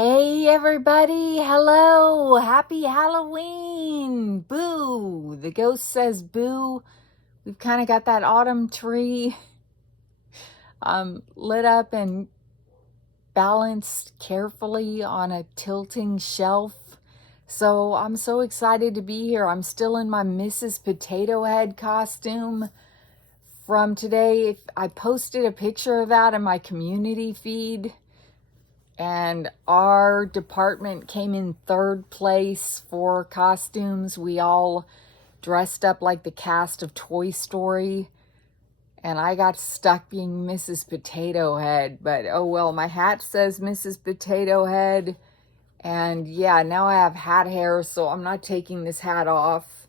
Hey everybody, hello, happy Halloween, boo, the ghost says boo. We've kind of got that autumn tree lit up and balanced carefully on a tilting shelf. So I'm so excited to be here. I'm still in my Mrs. Potato Head costume from today. I posted a picture of that in my community feed. And our department came in third place for costumes. We all dressed up like the cast of Toy Story. And I got stuck being Mrs. Potato Head. But oh well, my hat says Mrs. Potato Head. And yeah, now I have hat hair, so I'm not taking this hat off.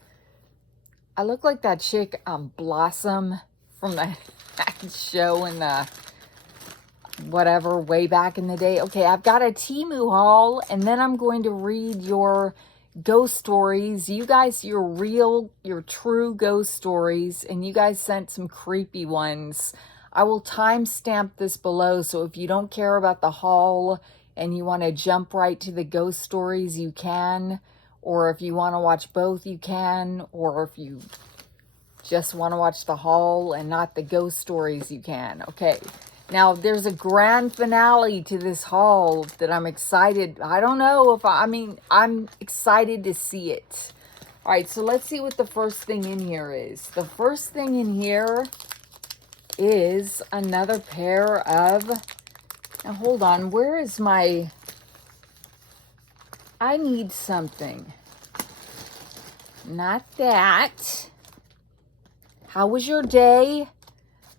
I look like that chick, Blossom, from that show in the whatever, way back in the day. Okay, I've got a Temu haul, and then I'm going to read your ghost stories. You guys, your true ghost stories, and you guys sent some creepy ones. I will timestamp this below, so if you don't care about the haul and you want to jump right to the ghost stories, you can. Or if you want to watch both, you can. Or if you just want to watch the haul and not the ghost stories, you can. Okay. Now, there's a grand finale to this haul that I'm excited. I don't know if I'm excited to see it. All right, so let's see what the first thing in here is. The first thing in here is another pair of, now hold on, where is my, I need something. Not that. How was your day?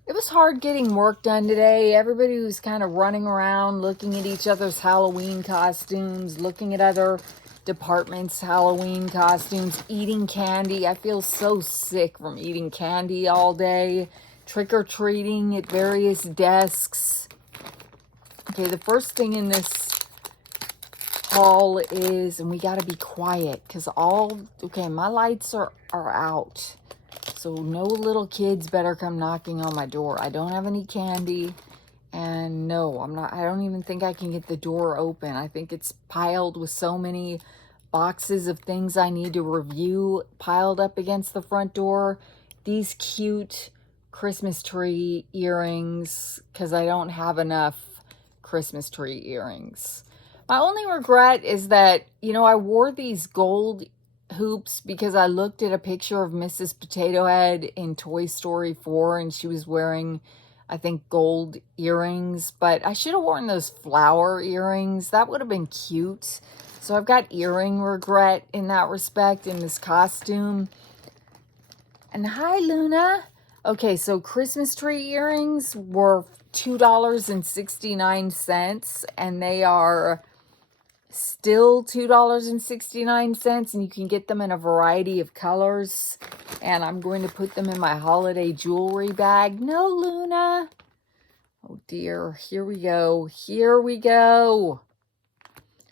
It was hard getting work done today. Everybody was kind of running around, looking at each other's Halloween costumes, looking at other departments' Halloween costumes, eating candy. I feel so sick from eating candy all day, trick-or-treating at various desks. Okay, the first thing in this haul is, and we got to be quiet because my lights are out. So no little kids better come knocking on my door. I don't have any candy. And no, I don't even think I can get the door open. I think it's piled with so many boxes of things I need to review piled up against the front door. These cute Christmas tree earrings, because I don't have enough Christmas tree earrings. My only regret is that, I wore these gold hoops because I looked at a picture of Mrs. Potato Head in Toy Story 4 and she was wearing, I think, gold earrings, but I should have worn those flower earrings. That would have been cute. So I've got earring regret in that respect in this costume. And hi, Luna. Okay, so Christmas tree earrings were $2.69 and they are still $2.69, and you can get them in a variety of colors. And I'm going to put them in my holiday jewelry bag. No, Luna. Oh dear, here we go. Here we go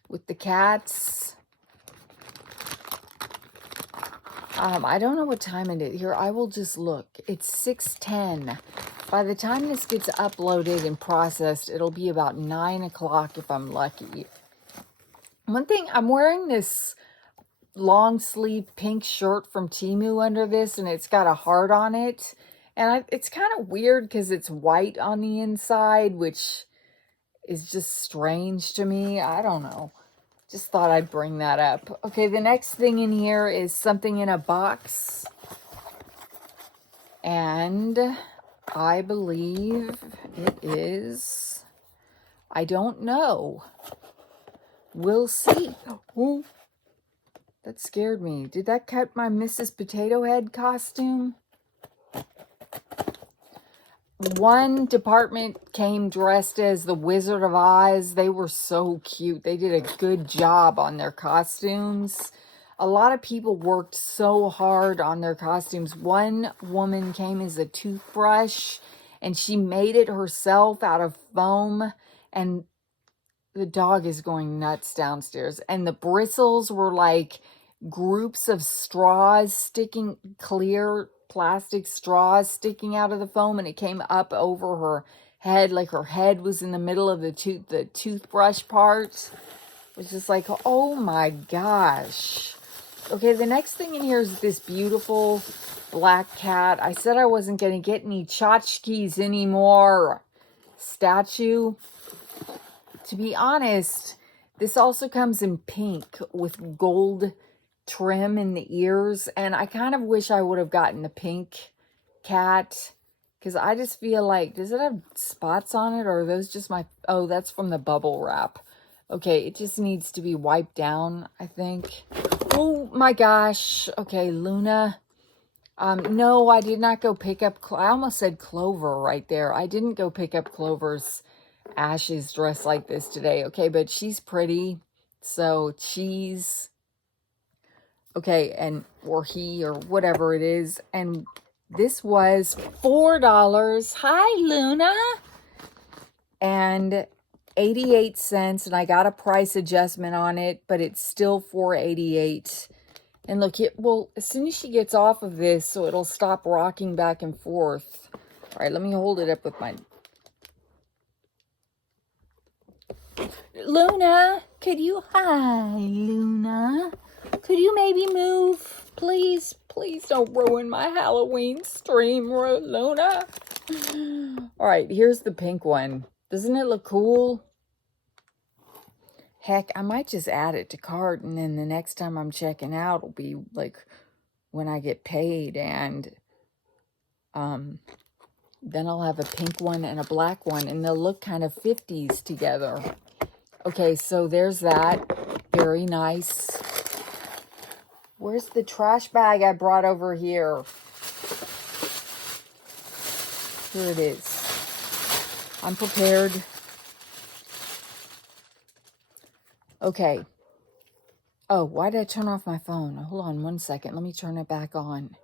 with the cats. I don't know what time it is. Here, I will just look. It's 6:10. By the time this gets uploaded and processed, it'll be about 9 o'clock if I'm lucky. One thing, I'm wearing this long sleeve pink shirt from Temu under this, and it's got a heart on it. And it's kind of weird because it's white on the inside, which is just strange to me. I don't know. Just thought I'd bring that up. Okay, the next thing in here is something in a box. And I believe it is, I don't know. We'll see. Oh, that scared me. Did that cut my Mrs. Potato Head costume? One department came dressed as the Wizard of Oz. They were so cute. They did a good job on their costumes. A lot of people worked so hard on their costumes. One woman came as a toothbrush, and she made it herself out of foam, and the dog is going nuts downstairs. And the bristles were like groups of straws sticking, clear plastic straws sticking out of the foam, and it came up over her head, like her head was in the middle of the toothbrush part. was just like, oh my gosh. Okay, the next thing in here is this beautiful black cat. I said I wasn't going to get any tchotchkes anymore. Statue. To be honest, this also comes in pink with gold trim in the ears. And I kind of wish I would have gotten the pink cat. Because I just feel like, does it have spots on it? Or are those just my, oh, that's from the bubble wrap. Okay, it just needs to be wiped down, I think. Oh my gosh. Okay, Luna. No, I did not go pick up, I almost said Clover right there. I didn't go pick up Clover's Ash's dress like this today. Okay, but she's pretty. So she's, okay, and, or he, or whatever it is. And this was $4. Hi, Luna. And 88 cents, and I got a price adjustment on it, but it's still $4.88. And look, it well, as soon as she gets off of this, so it'll stop rocking back and forth. All right, let me hold it up with my... Luna, could you... Hi, Luna. Could you maybe move? Please, please don't ruin my Halloween stream, Luna. All right, here's the pink one. Doesn't it look cool? Heck, I might just add it to cart, and then the next time I'm checking out will be like when I get paid, and then I'll have a pink one and a black one, and they'll look kind of 50s together. Okay, so there's that. Very nice. Where's the trash bag I brought over here? Here it is. I'm prepared. Okay. Oh, why did I turn off my phone? Hold on one second. Let me turn it back on.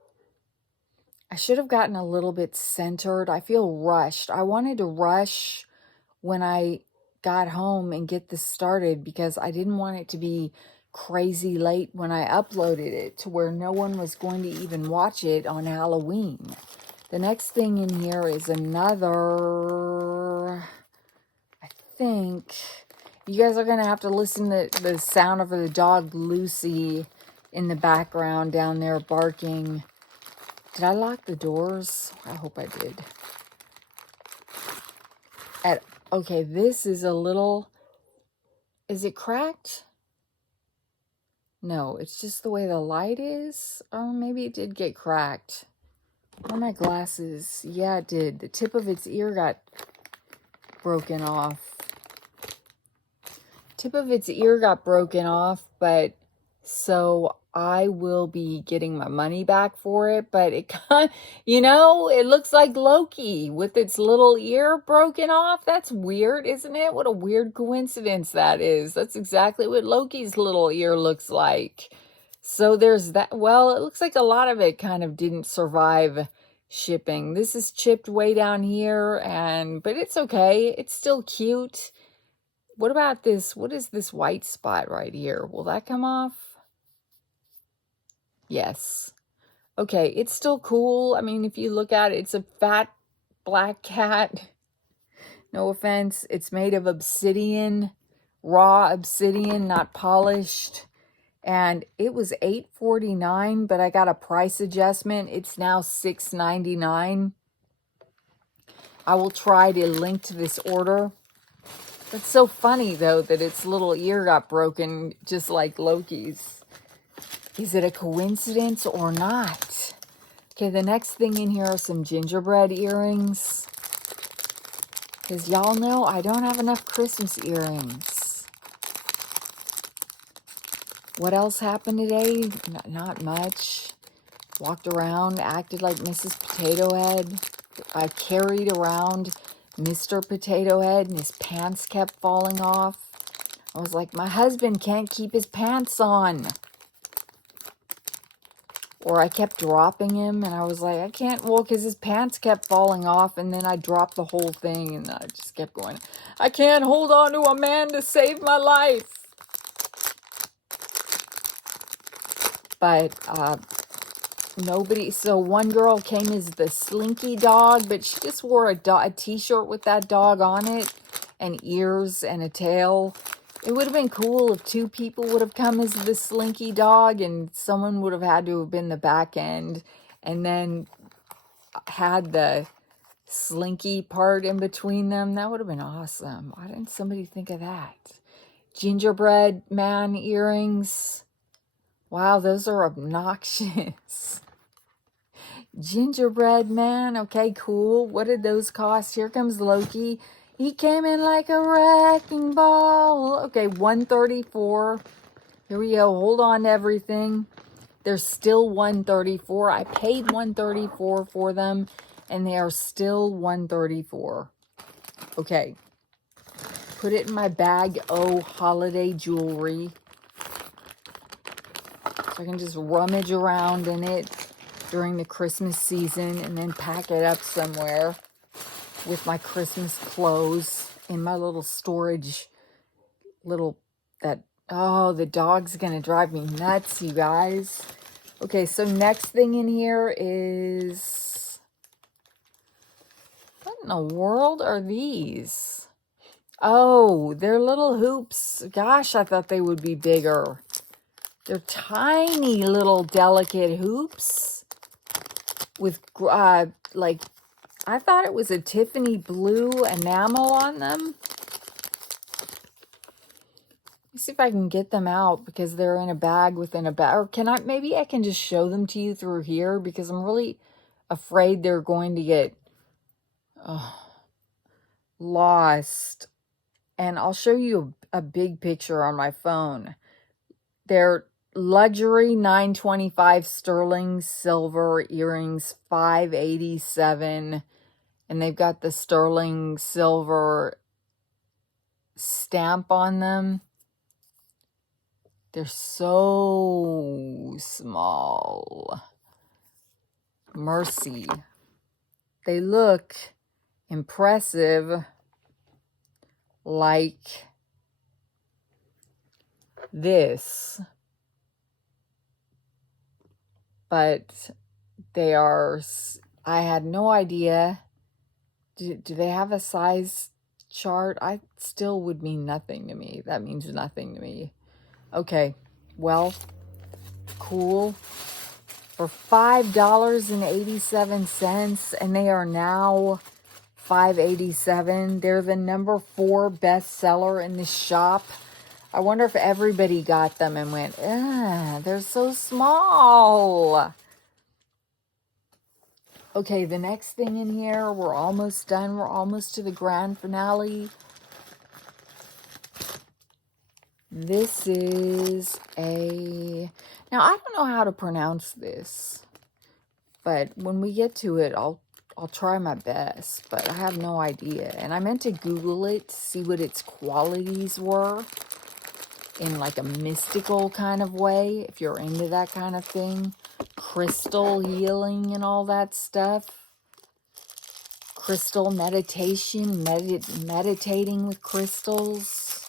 I should have gotten a little bit centered. I feel rushed. I wanted to rush when I got home and get this started because I didn't want it to be crazy late when I uploaded it to where no one was going to even watch it on Halloween. The next thing in here is another, I think... You guys are going to have to listen to the sound of the dog Lucy in the background down there barking. Did I lock the doors? I hope I did. Okay, this is a little... Is it cracked? No, it's just the way the light is. Or maybe it did get cracked. Where are my glasses? Yeah, it did. The tip of its ear got broken off. Tip of its ear got broken off, but so I will be getting my money back for it. But it kind, you know, it looks like Loki with its little ear broken off. That's weird, isn't it? What a weird coincidence that is. That's exactly what Loki's little ear looks like. So there's that. Well, it looks like a lot of it kind of didn't survive shipping. This is chipped way down here, but it's okay. It's still cute. What about this? What is this white spot right here? Will that come off? Yes. Okay, it's still cool. I mean, if you look at it, it's a fat black cat. No offense. It's made of obsidian, raw obsidian, not polished. And it was $8.49, but I got a price adjustment. It's now $6.99. I will try to link to this order. It's so funny, though, that its little ear got broken just like Loki's. Is it a coincidence or not? Okay, the next thing in here are some gingerbread earrings. Because y'all know I don't have enough Christmas earrings. What else happened today? Not much. Walked around, acted like Mrs. Potato Head. I carried around Mr. Potato Head, and his pants kept falling off. I was like, my husband can't keep his pants on. Or I kept dropping him, and I was like, I can't, well, because his pants kept falling off, and then I dropped the whole thing, and I just kept going, I can't hold on to a man to save my life. But, nobody, so one girl came as the Slinky dog, but she just wore a t-shirt with that dog on it, and ears and a tail. It would have been cool if 2 people would have come as the slinky dog and someone would have had to have been the back end and then had the slinky part in between them. That would have been awesome. Why didn't somebody think of that? Gingerbread man earrings. Wow, those are obnoxious. Gingerbread man. Okay, cool. What did those cost? Here comes Loki. He came in like a wrecking ball. Okay, $134. Here we go. Hold on to everything. They're still $134. I paid $134 for them, and they are still $134. Okay. Put it in my bag. Oh, holiday jewelry. So I can just rummage around in it during the Christmas season and then pack it up somewhere with my Christmas clothes in my little storage, oh, the dog's gonna drive me nuts, you guys. Okay, so next thing in here is, what in the world are these? Oh, they're little hoops. Gosh, I thought they would be bigger. They're tiny little delicate hoops with like, I thought it was a Tiffany blue enamel on them. Let's see if I can get them out because they're in a bag within a bag. Or maybe I can just show them to you through here because I'm really afraid they're going to get lost. And I'll show you a big picture on my phone. They're luxury 925 sterling silver earrings, $587. And they've got the sterling silver stamp on them. They're so small. Mercy. They look impressive like this. But they are, I had no idea. Do they have a size chart? I still would mean nothing to me. That means nothing to me. Okay, well, cool. For $5.87, and they are now $5.87. They're the number 4 bestseller in the shop. I wonder if everybody got them and went, they're so small. Okay, the next thing in here, we're almost done. We're almost to the grand finale. This is now I don't know how to pronounce this, but when we get to it, I'll try my best, but I have no idea. And I meant to Google it to see what its qualities were in like a mystical kind of way, if you're into that kind of thing. Crystal healing and all that stuff. Crystal meditation, meditating with crystals.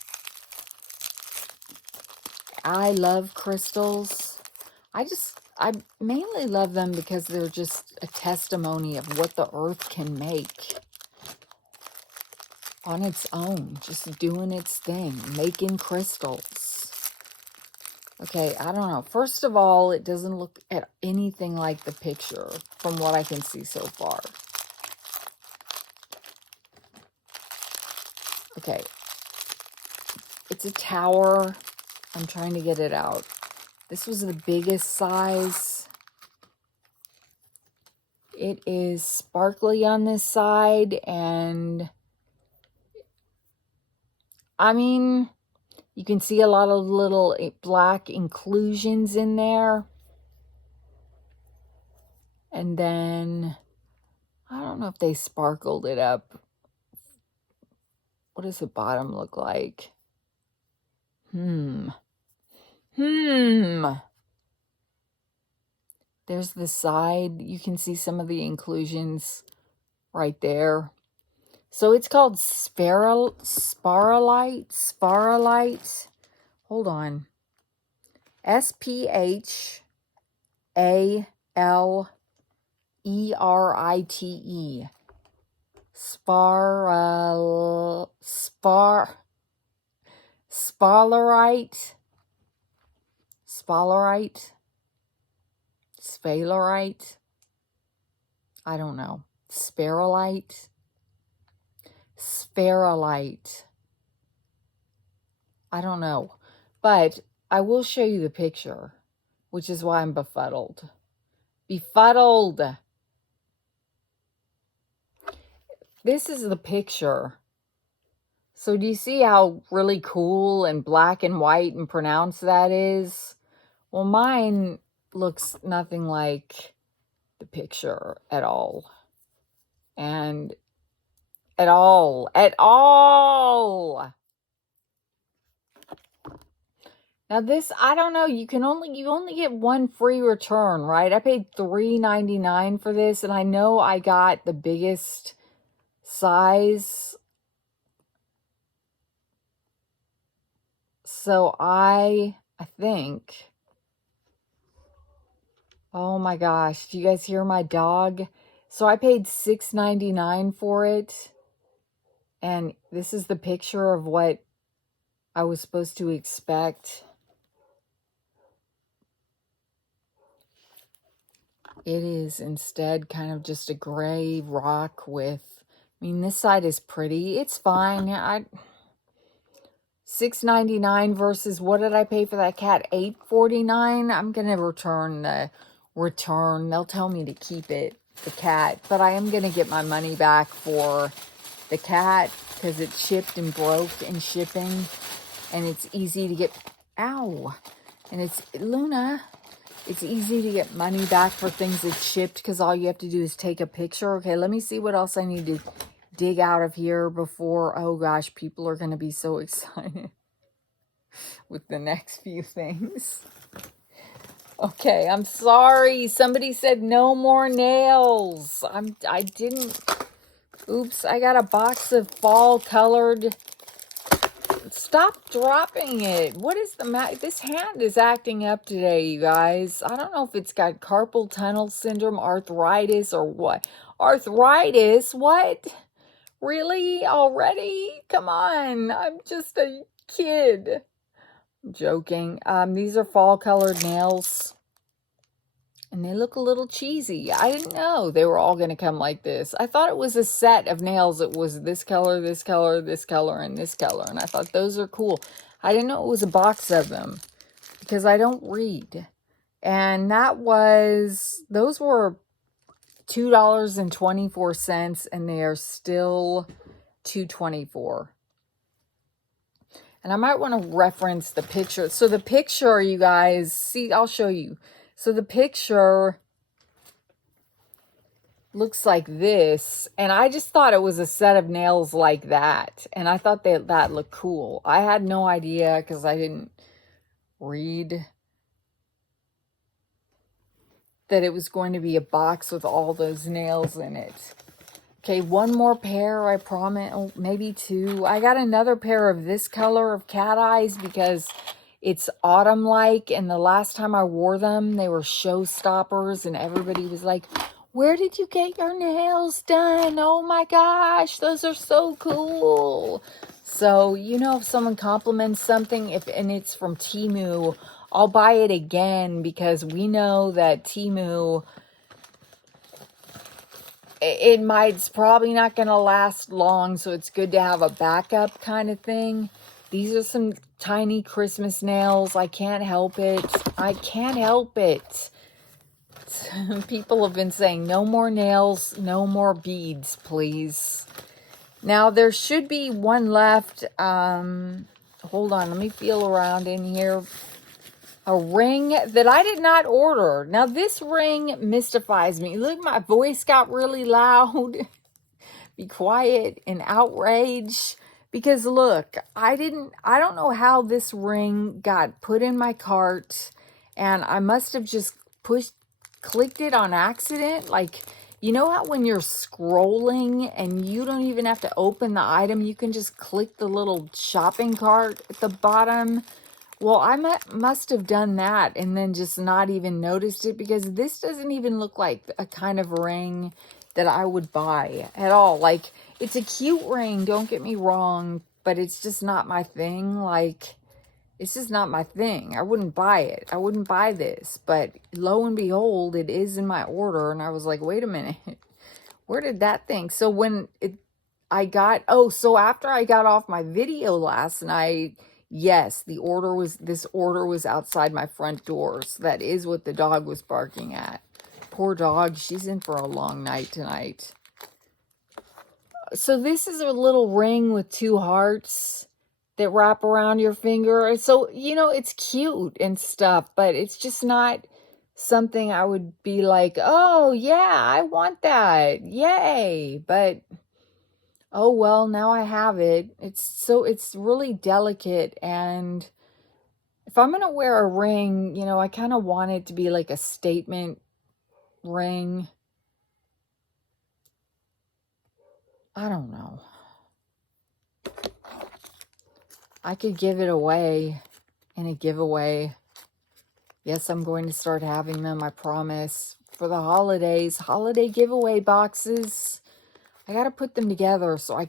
I love crystals. I mainly love them because they're just a testimony of what the earth can make on its own, just doing its thing, making crystals. Okay, I don't know. First of all, it doesn't look at anything like the picture from what I can see so far. Okay, it's a tower. I'm trying to get it out. This was the biggest size. It is sparkly on this side, and I mean, you can see a lot of little black inclusions in there. And then, I don't know if they sparkled it up. What does the bottom look like? There's the side. You can see some of the inclusions right there. So it's called Sphaerolite. Hold on. SPHALERITE. Sphalerite, sphalerite, sphalerite, I don't know, spherolite, spherolite, I don't know, but I will show you the picture, which is why I'm befuddled. Befuddled. This is the picture. So do you see how really cool and black and white and pronounced that is? Well, mine looks nothing like the picture at all. And at all. Now this, I don't know, you only get one free return, right? I paid $3.99 for this, and I know I got the biggest size. So I think, oh my gosh, do you guys hear my dog? So I paid $6.99 for it. And this is the picture of what I was supposed to expect. It is instead kind of just a gray rock with, I mean, this side is pretty. It's fine. $6.99 versus what did I pay for that cat? $8.49. I'm gonna return. They'll tell me to keep it, the cat, but I am gonna get my money back for the cat because it's shipped and broke in shipping, and it's easy to get. Ow! And it's Luna. It's easy to get money back for things that's shipped because all you have to do is take a picture. Okay, let me see what else I need to dig out of here before, oh gosh, people are going to be so excited with the next few things. Okay, I'm sorry. Somebody said no more nails. I didn't. Oops, I got a box of fall colored. Stop dropping it. What is the matter? This hand is acting up today, you guys. I don't know if it's got carpal tunnel syndrome, arthritis, or what. Arthritis? What? Really? Already? Come on. I'm just a kid. I'm joking. These are fall colored nails. And they look a little cheesy. I didn't know they were all going to come like this. I thought it was a set of nails. It was this color, this color, this color, and this color. And I thought those are cool. I didn't know it was a box of them because I don't read. And those were $2.24, and they are still $2.24. And I might want to reference the picture. So the picture, you guys, see, I'll show you. So the picture looks like this, and I just thought it was a set of nails like that, and I thought that looked cool. I had no idea because I didn't read that it was going to be a box with all those nails in it. Okay, one more pair, I promise. Oh, maybe two. I got another pair of this color of cat eyes because it's autumn-like, and the last time I wore them, they were showstoppers, and everybody was like, where did you get your nails done? Oh my gosh, those are so cool. So, you know, if someone compliments something, and it's from Temu, I'll buy it again because we know that Temu, it's probably not going to last long, so it's good to have a backup kind of thing. These are some tiny Christmas nails. I can't help it. I can't help it. People have been saying no more nails, no more beads, please. Now, there should be one left. Hold on, let me feel around in here. A ring that I did not order. Now, this ring mystifies me. Look, my voice got really loud. Be quiet in outrage. Because look, I don't know how this ring got put in my cart. And I must have just clicked it on accident. Like, you know how when you're scrolling and you don't even have to open the item, you can just click the little shopping cart at the bottom? Well, I must have done that and then just not even noticed it, because this doesn't even look like a kind of ring that I would buy at all. Like, it's a cute ring, don't get me wrong, but it's just not my thing. Like, it's just not my thing. I wouldn't buy it. I wouldn't buy this. But lo and behold, it is in my order. And I was like, wait a minute. Where did that thing? So when so after I got off my video last night, yes, this order was outside my front door. So that is what the dog was barking at. Poor dog. She's in for a long night tonight. So this is a little ring with 2 hearts that wrap around your finger. So, it's cute and stuff, but it's just not something I would be like, oh, yeah, I want that. Yay. But, oh, well, now I have it. It's really delicate. And if I'm going to wear a ring, I kind of want it to be like a statement ring. I don't know. I could give it away in a giveaway. Yes, I'm going to start having them, I promise. For the holidays, holiday giveaway boxes. I got to put them together so I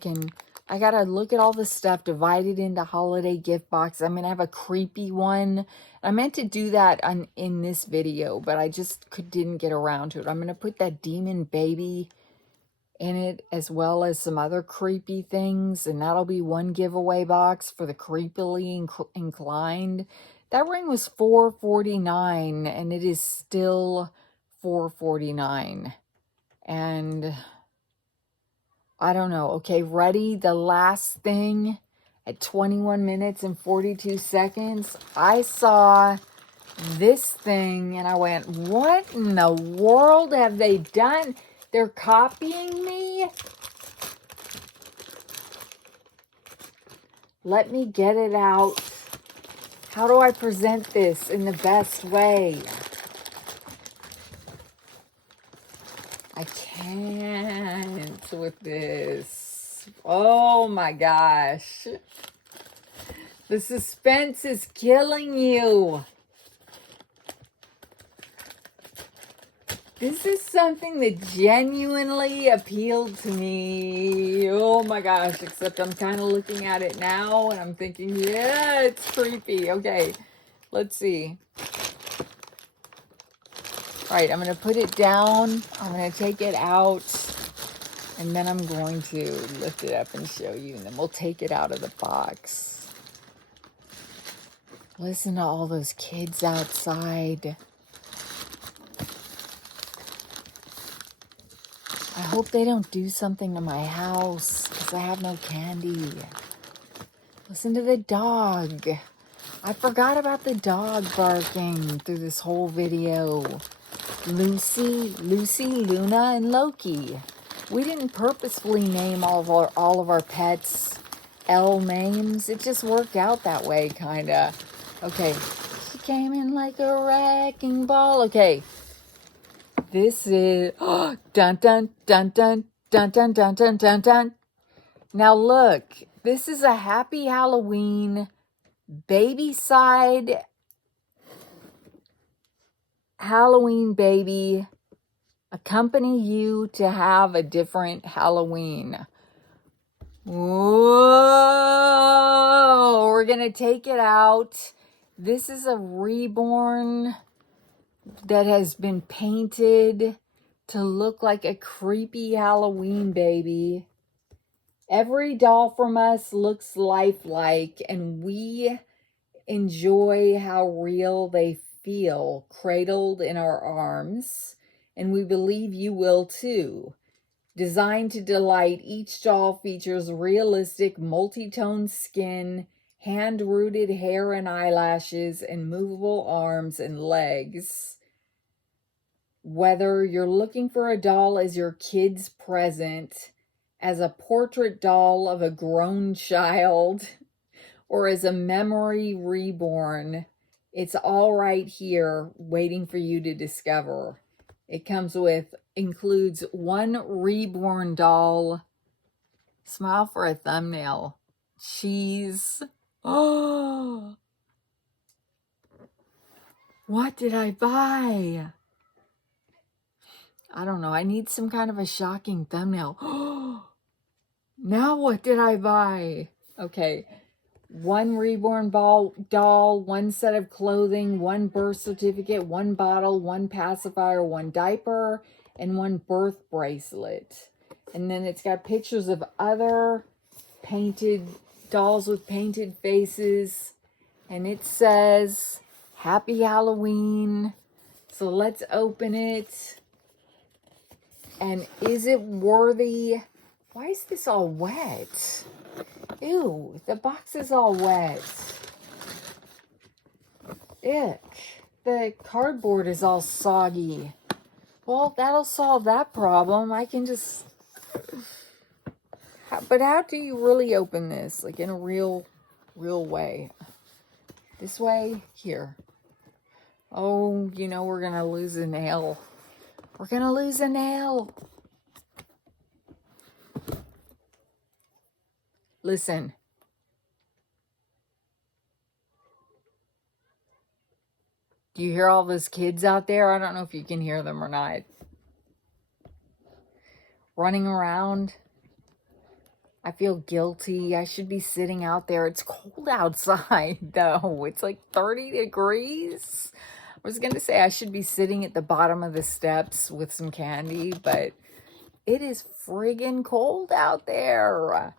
got to look at all the stuff, divide it into holiday gift boxes. I'm going to have a creepy one. I meant to do that in this video, but I just didn't get around to it. I'm going to put that demon baby in it, as well as some other creepy things, and that'll be one giveaway box for the creepily inclined. That ring was $4.49, and it is still $4.49. And I don't know. Okay, ready? The last thing at 21 minutes and 42 seconds. I saw this thing, and I went, what in the world have they done? They're copying me? Let me get it out. How do I present this in the best way? I can't with this. Oh my gosh. The suspense is killing you. This is something that genuinely appealed to me. Oh my gosh, except I'm kind of looking at it now and I'm thinking, yeah, it's creepy. Okay, let's see. All right, I'm going to put it down. I'm going to take it out. And then I'm going to lift it up and show you. And then we'll take it out of the box. Listen to all those kids outside. I hope they don't do something to my house because I have no candy. Listen to the dog. I forgot about the dog barking through this whole video. Lucy, Luna, and Loki. We didn't purposefully name all of our pets L names. It just worked out that way, kind of. Okay. She came in like a wrecking ball. Okay. This is dun dun dun dun dun dun dun dun dun dun. Now look, this is a Happy Halloween baby side Halloween baby. Accompany you to have a different Halloween. Whoa! We're gonna take it out. This is a reborn that has been painted to look like a creepy Halloween baby. Every doll from us looks lifelike, and we enjoy how real they feel, cradled in our arms, and we believe you will too. Designed to delight, each doll features realistic multi-tone skin, hand-rooted hair and eyelashes, and movable arms and legs. Whether you're looking for a doll as your kid's present, as a portrait doll of a grown child, or as a memory reborn, it's all right here waiting for you to discover. It includes one reborn doll. Smile for a thumbnail. Cheese. Oh, what did I buy? I don't know. I need some kind of a shocking thumbnail. Now what did I buy? Okay. One reborn doll, one set of clothing, one birth certificate, one bottle, one pacifier, one diaper, and one birth bracelet. And then it's got pictures of other painted dolls with painted faces. And it says, Happy Halloween. So let's open it. And is it worthy? Why is this all wet? Ew, the box is all wet. Ick. The cardboard is all soggy. Well, that'll solve that problem. I can just... But how do you really open this? Like in a real way. This way? Here. Oh, you know we're gonna lose a nail. We're gonna lose a nail. Listen. Do you hear all those kids out there? I don't know if you can hear them or not. Running around. I feel guilty. I should be sitting out there. It's cold outside, though. It's like 30 degrees. I was going to say I should be sitting at the bottom of the steps with some candy, but it is friggin' cold out there.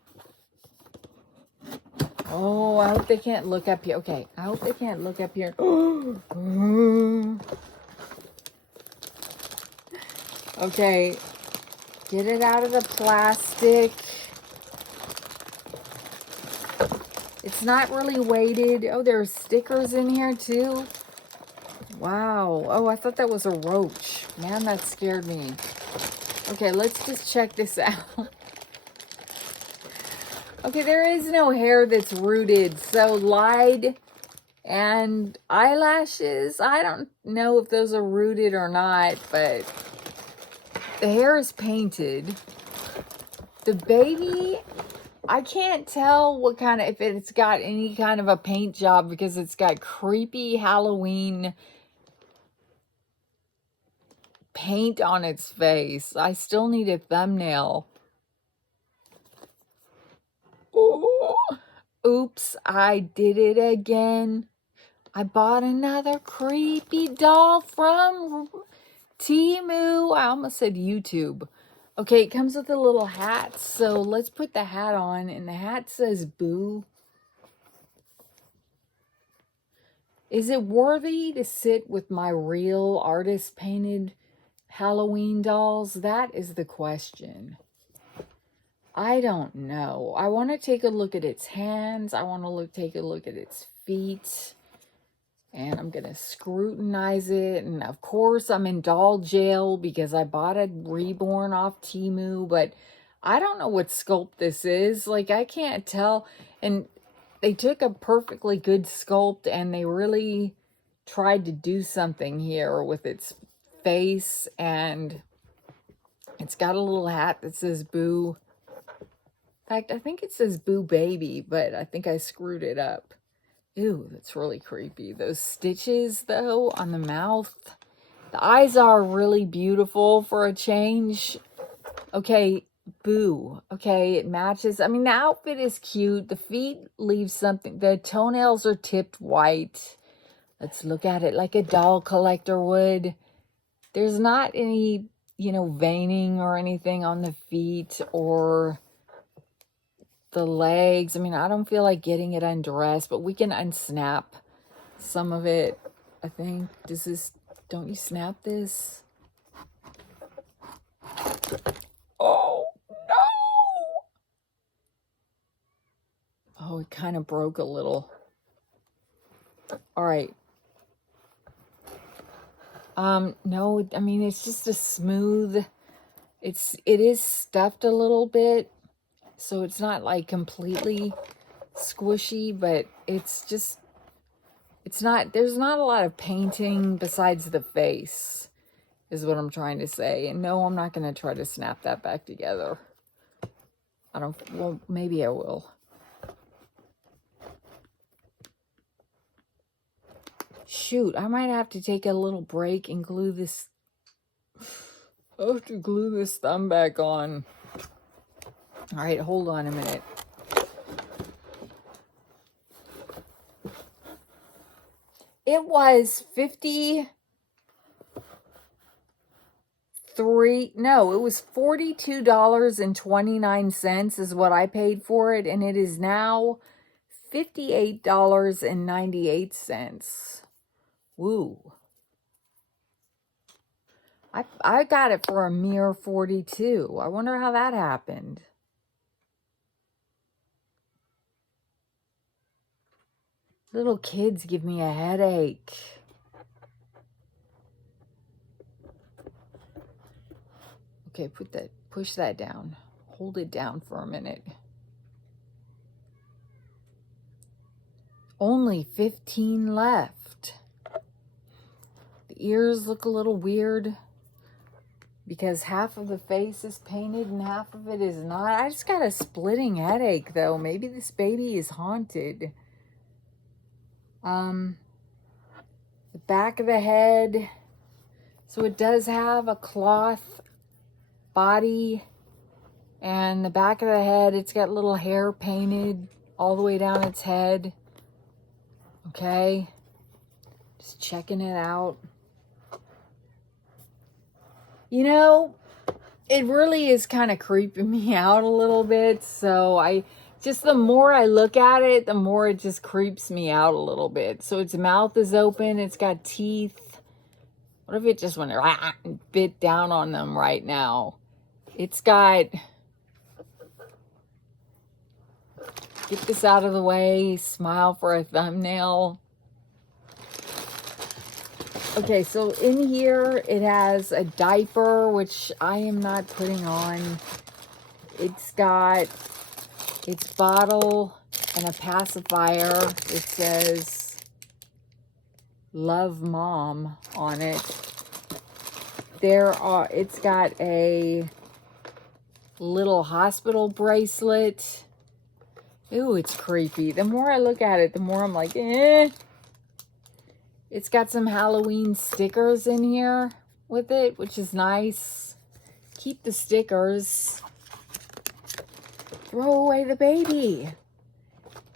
Oh, I hope they can't look up here. Okay, I hope they can't look up here. Okay, get it out of the plastic. It's not really weighted. Oh, there's stickers in here too. Wow. Oh, I thought that was a roach. Man, that scared me. Okay, let's just check this out. Okay, there is no hair that's rooted. So lied and eyelashes, I don't know if those are rooted or not, but the hair is painted. The baby, I can't tell what kind of, if it's got any kind of a paint job because it's got creepy Halloween paint on its face. I still need a thumbnail. Oh, oops, I did it again. I bought another creepy doll from Temu. I almost said YouTube. Okay, it comes with a little hat. So let's put the hat on. And the hat says boo. Is it worthy to sit with my real artist painted Halloween dolls? That is the question. I don't know. I want to take a look at its hands. I want to take a look at its feet. And I'm going to scrutinize it. And of course, I'm in doll jail because I bought a reborn off Temu. But I don't know what sculpt this is. Like, I can't tell. And they took a perfectly good sculpt and they really tried to do something here with its face. And it's got a little hat that says boo. In fact, I think it says boo baby, but I think I screwed it up. Ew, that's really creepy. Those stitches, though, on the mouth. The eyes are really beautiful for a change. Okay, boo. Okay, it matches. I mean, the outfit is cute. The feet leave something. The toenails are tipped white. Let's look at it like a doll collector would. There's not any, veining or anything on the feet or the legs. I mean, I don't feel like getting it undressed, but we can unsnap some of it, I think. Don't you snap this? Oh, no! Oh, it kind of broke a little. All right. No, I mean, it's just a smooth, it is stuffed a little bit. So it's not like completely squishy, but there's not a lot of painting besides the face, is what I'm trying to say. And no, I'm not going to try to snap that back together. Well, maybe I will. Shoot, I might have to take a little break and glue this. I have to glue this thumb back on. All right, hold on a minute. It was 53, no, it was $42.29 is what I paid for it, and it is now $58.98. Woo. I got it for a mere 42. I wonder how that happened. Little kids give me a headache. Okay, push that down. Hold it down for a minute. Only 15 left. The ears look a little weird because half of the face is painted and half of it is not. I just got a splitting headache though. Maybe this baby is haunted. The back of the head. So it does have a cloth body, and the back of the head, it's got little hair painted all the way down its head. Okay, just checking it out. You know, it really is kind of creeping me out a little bit. So the more I look at it, the more it just creeps me out a little bit. So its mouth is open. It's got teeth. What if it just went and bit down on them right now? It's got... Get this out of the way. Smile for a thumbnail. Okay, so in here it has a diaper, which I am not putting on. It's got its bottle and a pacifier. It says Love Mom on it. It's got a little hospital bracelet. Ooh, it's creepy. The more I look at it, the more I'm like, eh. It's got some Halloween stickers in here with it, which is nice. Keep the stickers. Throw away the baby.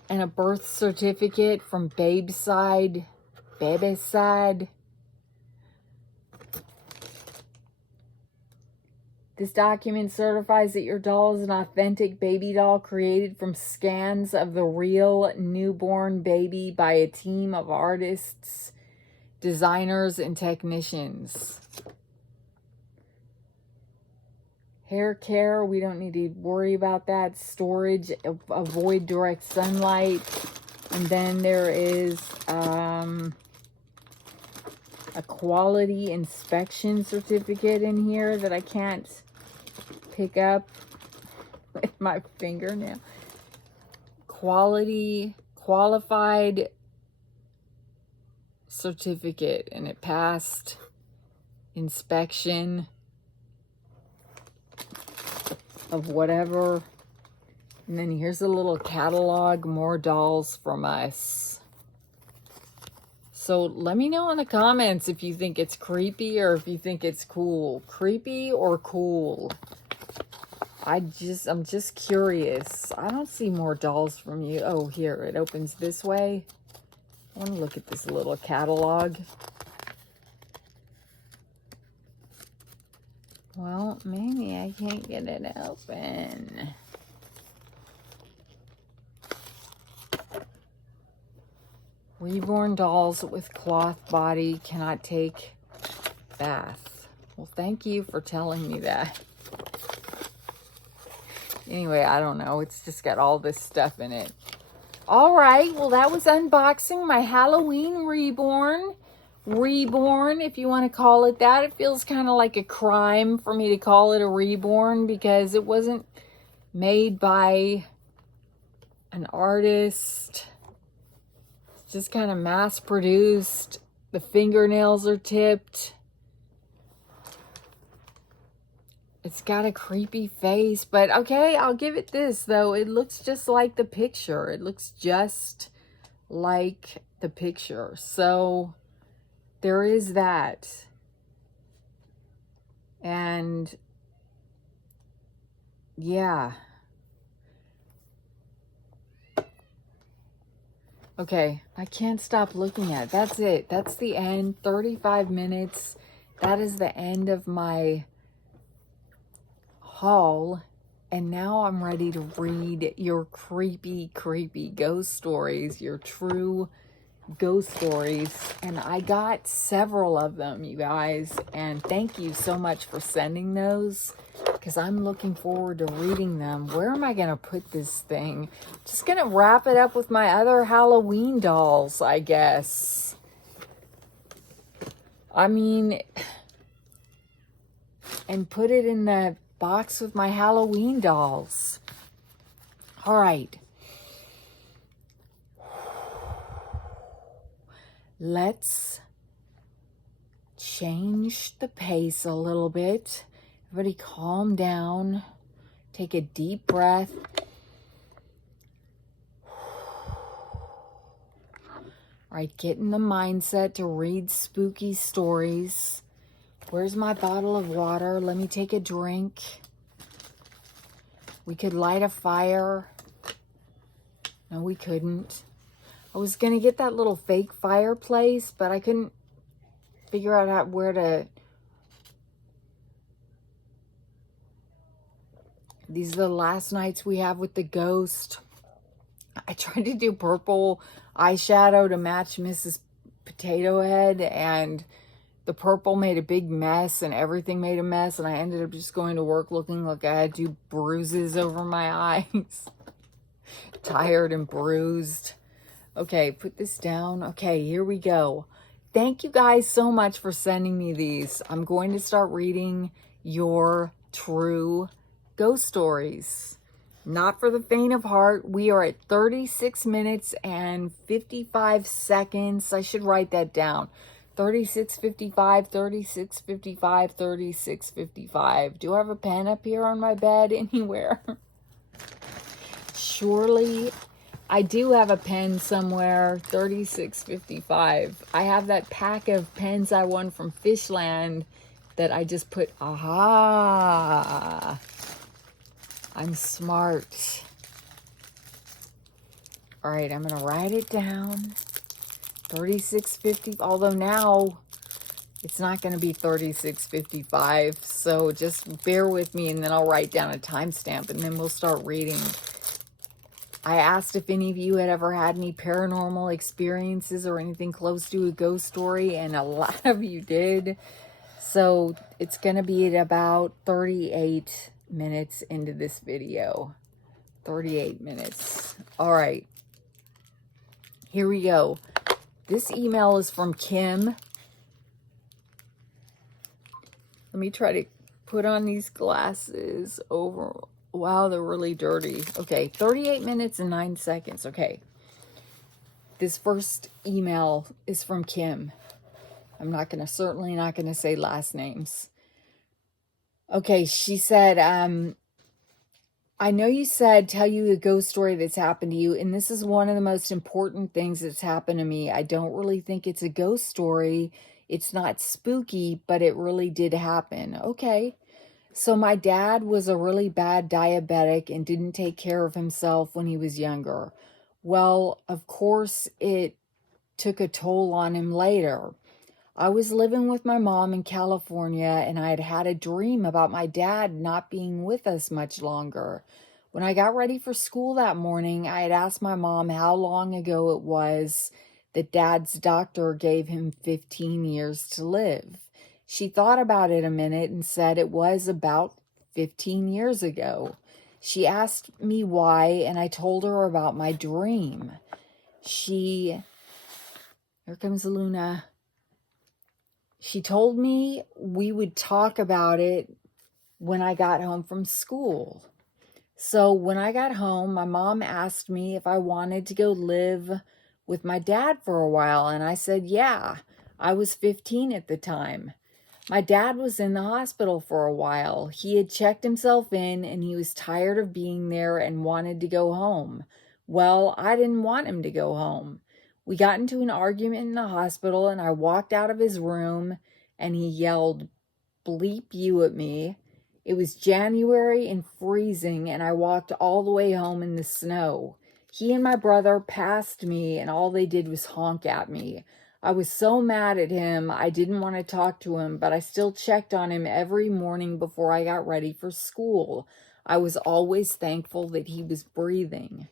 And a birth certificate from baby's side. This document certifies that your doll is an authentic baby doll created from scans of the real newborn baby by a team of artists, designers, and technicians. Hair care, we don't need to worry about that. Storage, avoid direct sunlight. And then there is a quality inspection certificate in here that I can't pick up with my fingernail. Qualified certificate, and it passed inspection of whatever. And then here's a little catalog, more dolls from us. So let me know in the comments if you think it's creepy or if you think it's cool. Creepy or cool? I'm just curious. I don't see more dolls from you. Oh, here, it opens this way. I want to look at this little catalog. Well, maybe I can't get it open. Reborn dolls with cloth body cannot take bath. Well, thank you for telling me that. Anyway, I don't know. It's just got all this stuff in it. All right. Well, that was unboxing my Halloween Reborn. Reborn, if you want to call it that. It feels kind of like a crime for me to call it a reborn because it wasn't made by an artist. It's just kind of mass produced. The fingernails are tipped. It's got a creepy face, but okay, I'll give it this though. It looks just like the picture. It looks just like the picture. So there is that. And yeah. Okay, I can't stop looking at it. That's it. That's the end. 35 minutes. That is the end of my haul. And now I'm ready to read your creepy, creepy ghost stories, your true ghost stories. And I got several of them, you guys. And thank you so much for sending those, because I'm looking forward to reading them. Where am I going to put this thing? Just going to wrap it up with my other Halloween dolls, I guess. I mean, and put it in the box with my Halloween dolls. All right. Let's change the pace a little bit. Everybody calm down. Take a deep breath. All right, get in the mindset to read spooky stories. Where's my bottle of water? Let me take a drink. We could light a fire. No, we couldn't. I was going to get that little fake fireplace, but I couldn't figure out where to. These are the last nights we have with the ghost. I tried to do purple eyeshadow to match Mrs. Potato Head, and the purple made a big mess and everything made a mess, and I ended up just going to work looking like I had 2 bruises over my eyes. Tired and bruised. Okay, put this down. Okay, here we go. Thank you guys so much for sending me these. I'm going to start reading your true ghost stories. Not for the faint of heart. We are at 36 minutes and 55 seconds. I should write that down. 36:55, 36:55, 36:55. Do I have a pen up here on my bed anywhere? Surely I do have a pen somewhere. 36:55. I have that pack of pens I won from Fishland that I just put, aha. I'm smart. All right, I'm going to write it down. 36:50, although now it's not going to be 36:55, so just bear with me, and then I'll write down a timestamp, and then we'll start reading. I asked if any of you had ever had any paranormal experiences or anything close to a ghost story, and a lot of you did. So it's going to be at about 38 minutes into this video. 38 minutes. All right. Here we go. This email is from Kim. Let me try to put on these glasses over. Wow, they're really dirty. Okay, 38 minutes and 9 seconds. Okay. This first email is from Kim. I'm certainly not going to say last names. Okay, she said, I know you said tell you a ghost story that's happened to you, and this is one of the most important things that's happened to me. I don't really think it's a ghost story. It's not spooky, but it really did happen. Okay. So my dad was a really bad diabetic and didn't take care of himself when he was younger. Well, of course, it took a toll on him later. I was living with my mom in California, and I had had a dream about my dad not being with us much longer. When I got ready for school that morning, I had asked my mom how long ago it was that Dad's doctor gave him 15 years to live. She thought about it a minute and said it was about 15 years ago. She asked me why, and I told her about my dream. Here comes Luna. She told me we would talk about it when I got home from school. So when I got home, my mom asked me if I wanted to go live with my dad for a while, and I said, yeah. I was 15 at the time. My dad was in the hospital for a while. He had checked himself in, and he was tired of being there and wanted to go home. Well, I didn't want him to go home. We got into an argument in the hospital, and I walked out of his room, and he yelled, "Bleep you" at me. It was January and freezing, and I walked all the way home in the snow. He and my brother passed me, and all they did was honk at me. I was so mad at him, I didn't want to talk to him, but I still checked on him every morning before I got ready for school. I was always thankful that he was breathing.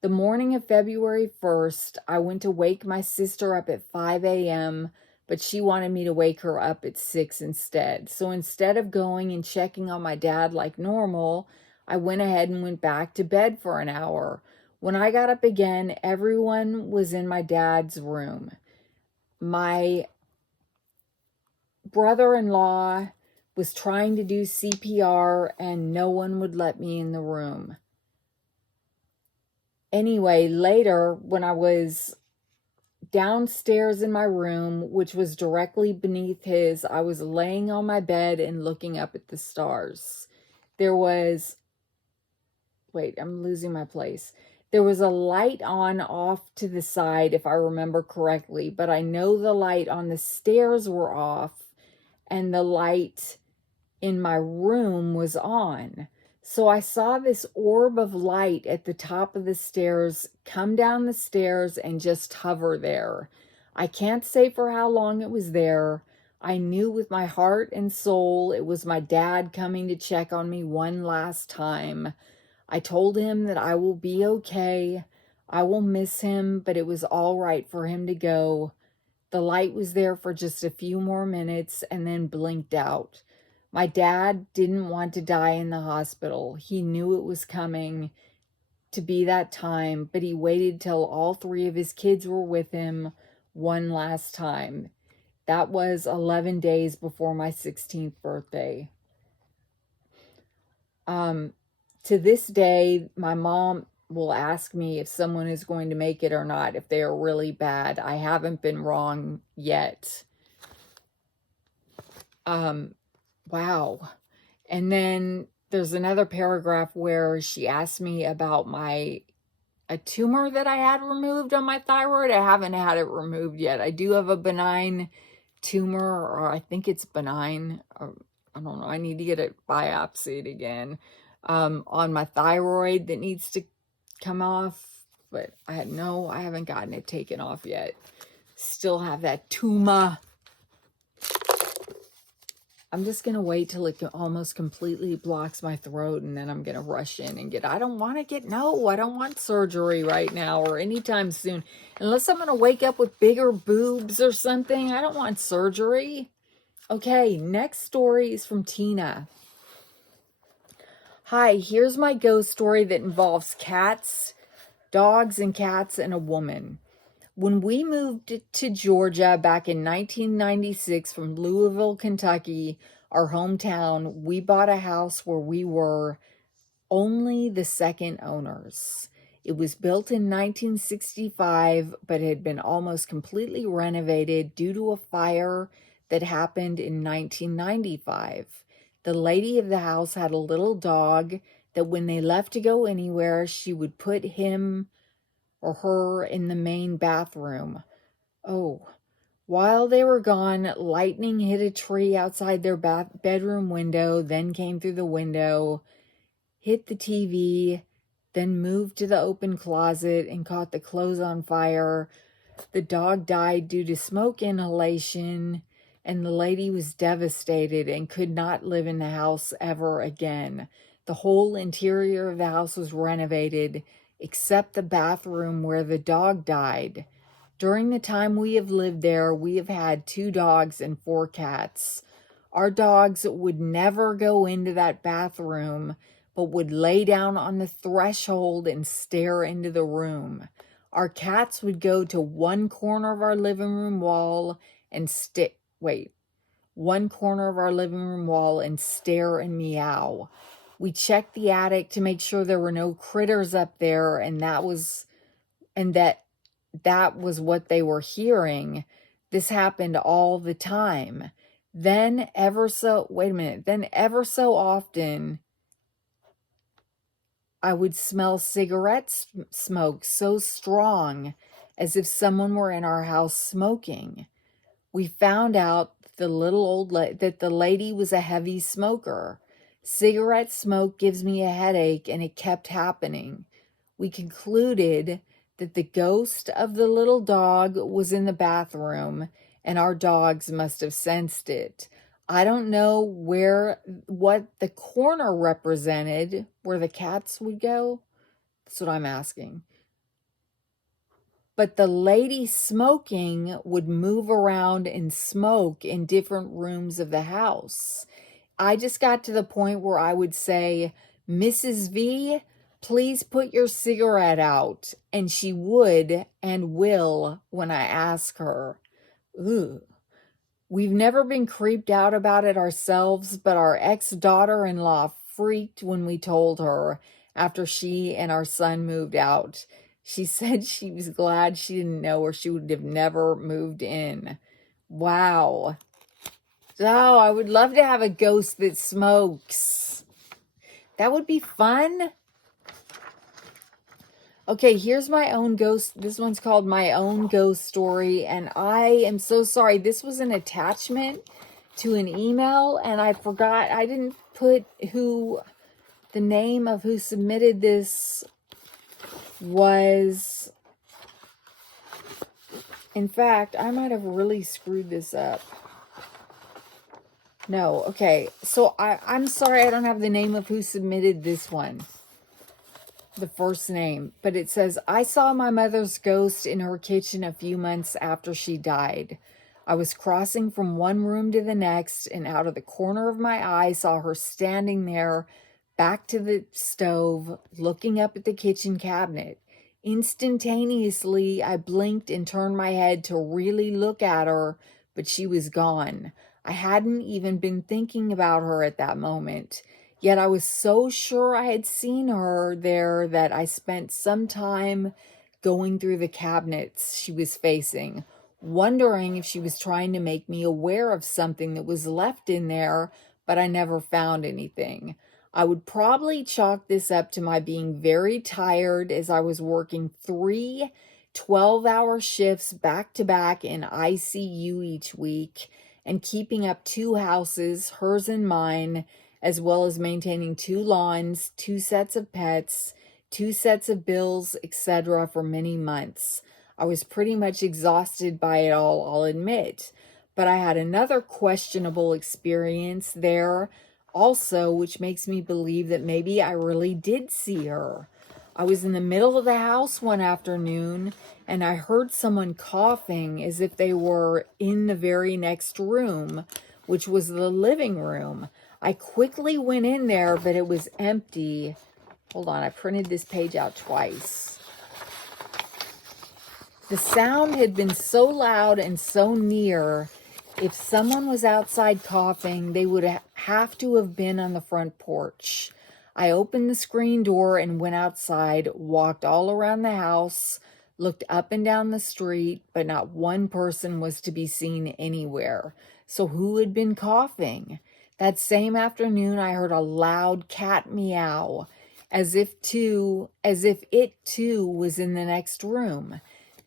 The morning of February 1st, I went to wake my sister up at 5 a.m., but she wanted me to wake her up at 6 instead. So instead of going and checking on my dad like normal, I went ahead and went back to bed for an hour. When I got up again, everyone was in my dad's room. My brother-in-law was trying to do CPR, and no one would let me in the room. Anyway, later, when I was downstairs in my room, which was directly beneath his, I was laying on my bed and looking up at the stars. There was, wait, I'm losing my place. There was a light on off to the side, if I remember correctly, but I know the light on the stairs were off and the light in my room was on. So I saw this orb of light at the top of the stairs come down the stairs and just hover there. I can't say for how long it was there. I knew with my heart and soul it was my dad coming to check on me one last time. I told him that I will be okay. I will miss him, but it was all right for him to go. The light was there for just a few more minutes and then blinked out. My dad didn't want to die in the hospital. He knew it was coming to be that time, but he waited till all 3 of his kids were with him one last time. That was 11 days before my 16th birthday. To this day, my mom will ask me if someone is going to make it or not, if they are really bad. I haven't been wrong yet. Wow. And then there's another paragraph where she asked me about a tumor that I had removed on my thyroid. I haven't had it removed yet. I do have a benign tumor, or I think it's benign. Or, I don't know. I need to get it biopsied again on my thyroid that needs to come off. But I haven't gotten it taken off yet. Still have that tumor. I'm just going to wait till it almost completely blocks my throat, and then I'm going to rush in and I don't want surgery right now or anytime soon. Unless I'm going to wake up with bigger boobs or something. I don't want surgery. Okay, next story is from Tina. Hi, here's my ghost story that involves cats, dogs and cats, and a woman. When we moved to Georgia back in 1996 from Louisville, Kentucky, our hometown, we bought a house where we were only the second owners. It was built in 1965, but had been almost completely renovated due to a fire that happened in 1995. The lady of the house had a little dog that when they left to go anywhere, she would put him or her in the main bathroom. Oh, while they were gone, lightning hit a tree outside their bedroom window, then came through the window, hit the TV, then moved to the open closet and caught the clothes on fire. The dog died due to smoke inhalation, and the lady was devastated and could not live in the house ever again. The whole interior of the house was renovated, except the bathroom where the dog died. During the time we have lived there, we have had 2 dogs and 4 cats. Our dogs would never go into that bathroom, but would lay down on the threshold and stare into the room. Our cats would go to one corner of our living room wall and stare and meow. We checked the attic to make sure there were no critters up there, and that was what they were hearing. This happened all the time. Then ever so often, I would smell cigarette smoke so strong as if someone were in our house smoking. We found out that the lady was a heavy smoker. Cigarette smoke gives me a headache, and it kept happening. We concluded that the ghost of the little dog was in the bathroom and our dogs must have sensed it. I don't know what the corner represented, where the cats would go. That's what I'm asking. But the lady smoking would move around and smoke in different rooms of the house. I just got to the point where I would say, Mrs. V, please put your cigarette out. And she would and will when I ask her. Ooh. We've never been creeped out about it ourselves, but our ex-daughter-in-law freaked when we told her after she and our son moved out. She said she was glad she didn't know or she would have never moved in. Wow. So I would love to have a ghost that smokes. That would be fun. Okay, here's my own ghost. This one's called My Own Ghost Story. And I am so sorry. This was an attachment to an email. And I forgot. I didn't put the name of who submitted this was. In fact, I might have really screwed this up. No, okay. So I'm sorry I don't have the name of who submitted this one. The first name. But it says, I saw my mother's ghost in her kitchen a few months after she died. I was crossing from one room to the next, and out of the corner of my eye saw her standing there, back to the stove, looking up at the kitchen cabinet. Instantaneously, I blinked and turned my head to really look at her, but she was gone. I hadn't even been thinking about her at that moment. Yet I was so sure I had seen her there that I spent some time going through the cabinets she was facing, wondering if she was trying to make me aware of something that was left in there, but I never found anything. I would probably chalk this up to my being very tired, as I was working 3 12-hour shifts back to back in ICU each week and keeping up 2 houses, hers and mine, as well as maintaining 2 lawns, 2 sets of pets, 2 sets of bills, etc. for many months. I was pretty much exhausted by it all, I'll admit. But I had another questionable experience there also, which makes me believe that maybe I really did see her. I was in the middle of the house one afternoon and I heard someone coughing as if they were in the very next room, which was the living room. I quickly went in there, but it was empty. Hold on, I printed this page out twice. The sound had been so loud and so near, if someone was outside coughing, they would have to have been on the front porch. I opened the screen door and went outside, walked all around the house, looked up and down the street, but not one person was to be seen anywhere. So who had been coughing? That same afternoon, I heard a loud cat meow, as if it too was in the next room.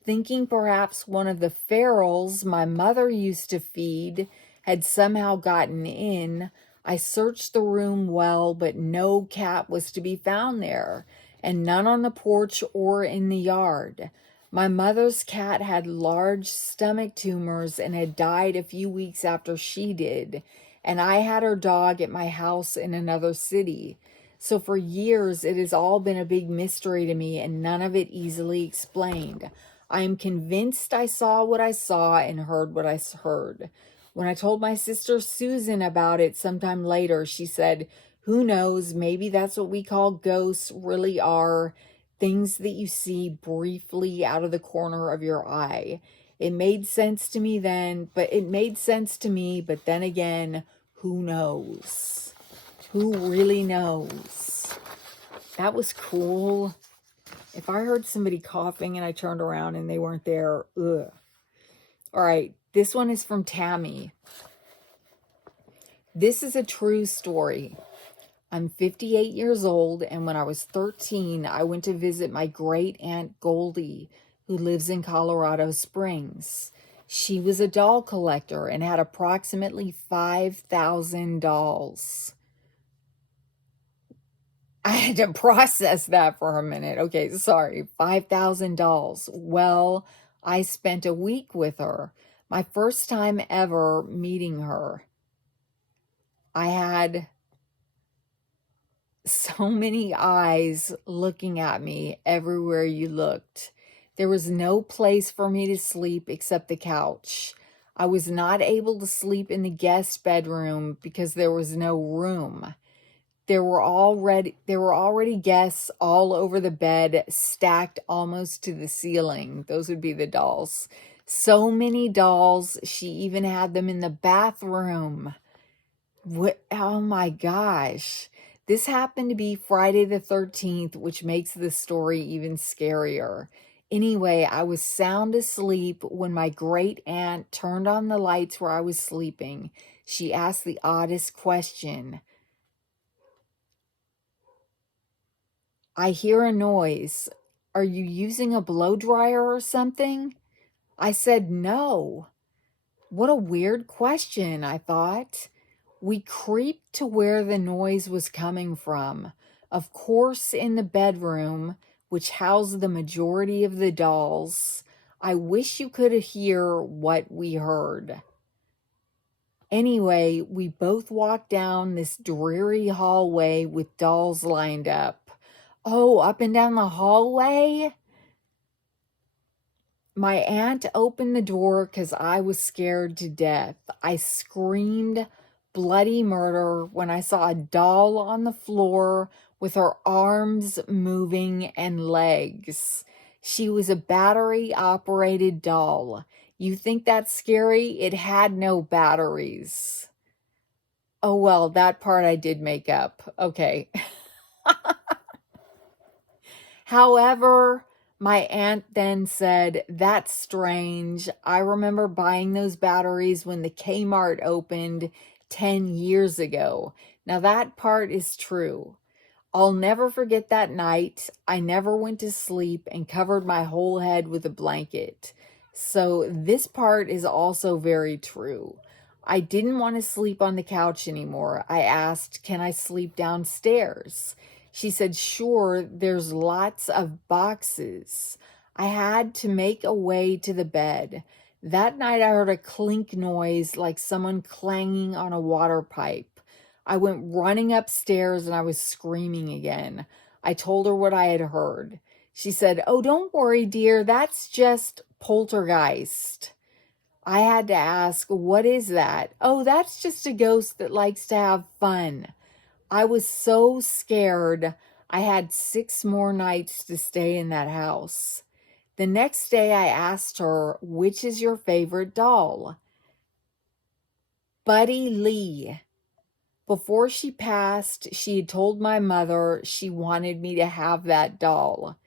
Thinking perhaps one of the ferals my mother used to feed had somehow gotten in, I searched the room well, but no cat was to be found there, and none on the porch or in the yard. My mother's cat had large stomach tumors and had died a few weeks after she did, and I had her dog at my house in another city. So for years, it has all been a big mystery to me and none of it easily explained. I am convinced I saw what I saw and heard what I heard. When I told my sister Susan about it sometime later, she said, who knows, maybe that's what we call ghosts really are, things that you see briefly out of the corner of your eye. It made sense to me then, but then again, who knows? Who really knows? That was cool. If I heard somebody coughing and I turned around and they weren't there, ugh. All right, this one is from Tammy. This is a true story. I'm 58 years old, and when I was 13, I went to visit my great aunt Goldie, who lives in Colorado Springs. She was a doll collector and had approximately 5,000 dolls. I had to process that for a minute. Okay, sorry. 5,000 dolls. Well, I spent a week with her. My first time ever meeting her. I had so many eyes looking at me everywhere you looked. There was no place for me to sleep except the couch. I was not able to sleep in the guest bedroom because there was no room. There were already guests all over the bed, stacked almost to the ceiling. Those would be the dolls. So many dolls, she even had them in the bathroom. What? Oh my gosh. This happened to be Friday the 13th, which makes the story even scarier. Anyway, I was sound asleep when my great aunt turned on the lights where I was sleeping. She asked the oddest question. I hear a noise. Are you using a blow dryer or something? I said no. What a weird question, I thought. We creeped to where the noise was coming from. Of course, in the bedroom, which housed the majority of the dolls. I wish you could hear what we heard. Anyway, we both walked down this dreary hallway with dolls lined up. Oh, up and down the hallway? My aunt opened the door because I was scared to death. I screamed bloody murder when I saw a doll on the floor with her arms moving and legs. She was a battery-operated doll. You think that's scary? It had no batteries. Oh, well, that part I did make up. Okay. However, my aunt then said, that's strange. I remember buying those batteries when the Kmart opened 10 years ago. Now that part is true. I'll never forget that night. I never went to sleep and covered my whole head with a blanket. So this part is also very true. I didn't want to sleep on the couch anymore. I asked, can I sleep downstairs? She said, sure, there's lots of boxes. I had to make a way to the bed. That night I heard a clink noise like someone clanging on a water pipe. I went running upstairs and I was screaming again. I told her what I had heard. She said, oh, don't worry, dear, that's just poltergeist. I had to ask, what is that? Oh, that's just a ghost that likes to have fun. I was so scared. I had 6 more nights to stay in that house. The next day I asked her, which is your favorite doll? Buddy Lee. Before she passed, she had told my mother she wanted me to have that doll.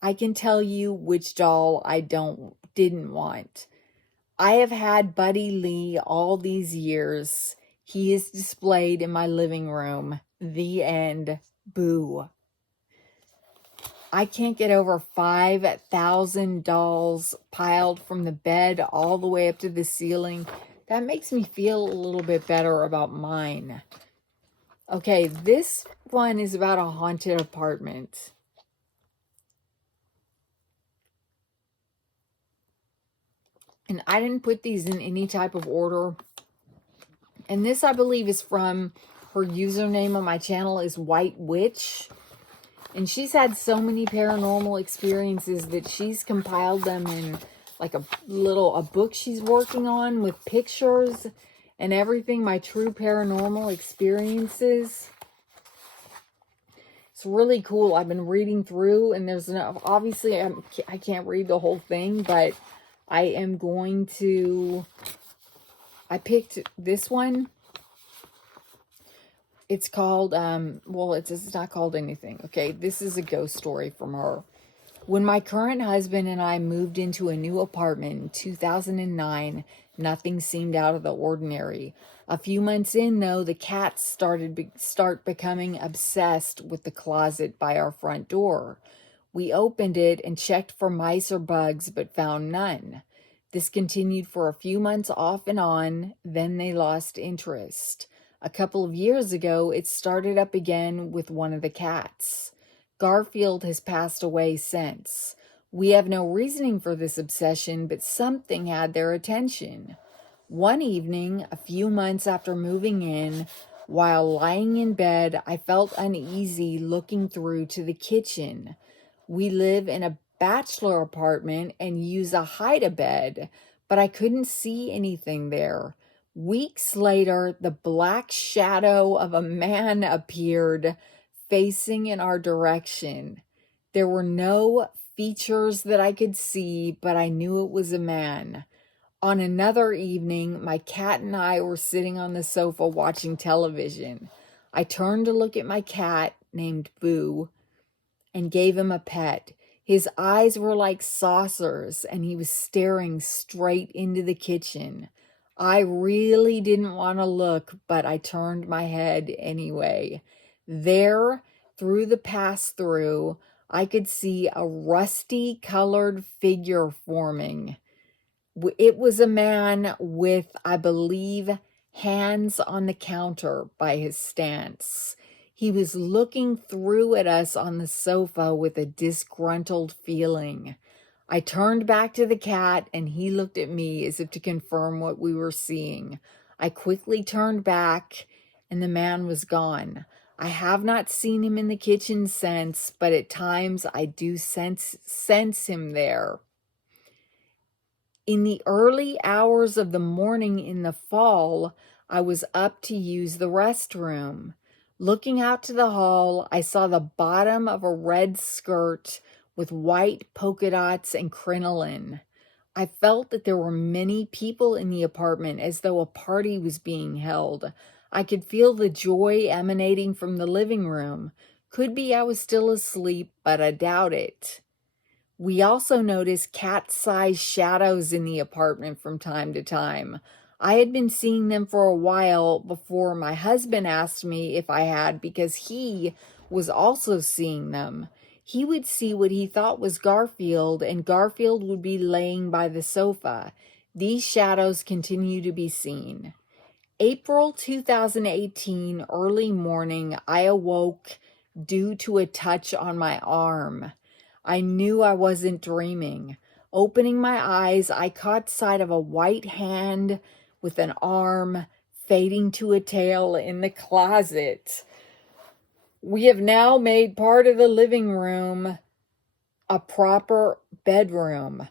I can tell you which doll I didn't want. I have had Buddy Lee all these years. He is displayed in my living room. The end. Boo. I can't get over 5,000 dolls piled from the bed all the way up to the ceiling. That makes me feel a little bit better about mine. Okay, this one is about a haunted apartment. And I didn't put these in any type of order. And this, I believe, is from her username on my channel is White Witch. And she's had so many paranormal experiences that she's compiled them in like a book she's working on with pictures and everything, my true paranormal experiences. It's really cool. I've been reading through, and there's obviously I can't read the whole thing, but I am going to, I picked this one. It's called, well, it's not called anything. Okay, this is a ghost story from her. When my current husband and I moved into a new apartment in 2009, nothing seemed out of the ordinary. A few months in, though, the cats start becoming obsessed with the closet by our front door. We opened it and checked for mice or bugs, but found none. This continued for a few months off and on, then they lost interest. A couple of years ago, it started up again with one of the cats. Garfield has passed away since. We have no reasoning for this obsession, but something had their attention. One evening, a few months after moving in, while lying in bed, I felt uneasy looking through to the kitchen. We live in a bachelor apartment and use a hide-a-bed, but I couldn't see anything there. Weeks later, the black shadow of a man appeared, facing in our direction. There were no features that I could see, but I knew it was a man. On another evening, my cat and I were sitting on the sofa watching television. I turned to look at my cat, named Boo, and gave him a pet. His eyes were like saucers, and he was staring straight into the kitchen. I really didn't want to look, but I turned my head anyway. There, through the pass-through, I could see a rusty colored figure forming. It was a man with, I believe, hands on the counter by his stance. He was looking through at us on the sofa with a disgruntled feeling. I turned back to the cat and he looked at me as if to confirm what we were seeing. I quickly turned back and the man was gone. I have not seen him in the kitchen since, but at times I do sense him there. In the early hours of the morning in the fall, I was up to use the restroom. Looking out to the hall, I saw the bottom of a red skirt with white polka dots and crinoline. I felt that there were many people in the apartment, as though a party was being held. I could feel the joy emanating from the living room. Could be I was still asleep, but I doubt it. We also noticed cat-sized shadows in the apartment from time to time. I had been seeing them for a while before my husband asked me if I had, because he was also seeing them. He would see what he thought was Garfield, and Garfield would be laying by the sofa. These shadows continue to be seen. April 2018, early morning, I awoke due to a touch on my arm. I knew I wasn't dreaming. Opening my eyes, I caught sight of a white hand with an arm fading to a tail in the closet. We have now made part of the living room a proper bedroom.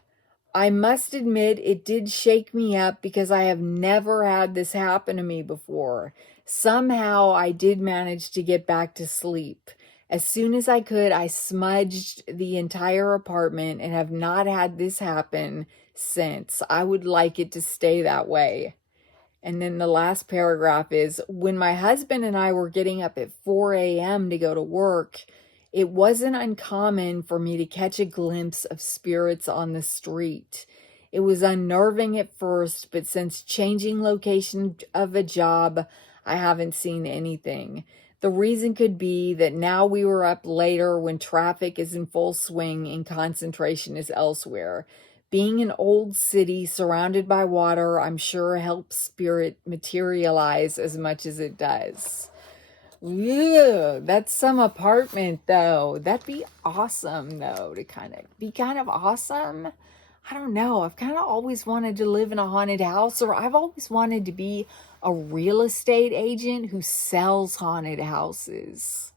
I must admit it did shake me up because I have never had this happen to me before. Somehow I did manage to get back to sleep. As soon as I could, I smudged the entire apartment and have not had this happen since. I would like it to stay that way. And then the last paragraph is, when my husband and I were getting up at 4 a.m. to go to work, it wasn't uncommon for me to catch a glimpse of spirits on the street. It was unnerving at first, but since changing location of a job, I haven't seen anything. The reason could be that now we were up later when traffic is in full swing and concentration is elsewhere. Being an old city surrounded by water, I'm sure helps spirit materialize as much as it does. Ew, that's some apartment though. That'd be awesome though, to be kind of awesome. I don't know. I've kind of always wanted to live in a haunted house, or I've always wanted to be a real estate agent who sells haunted houses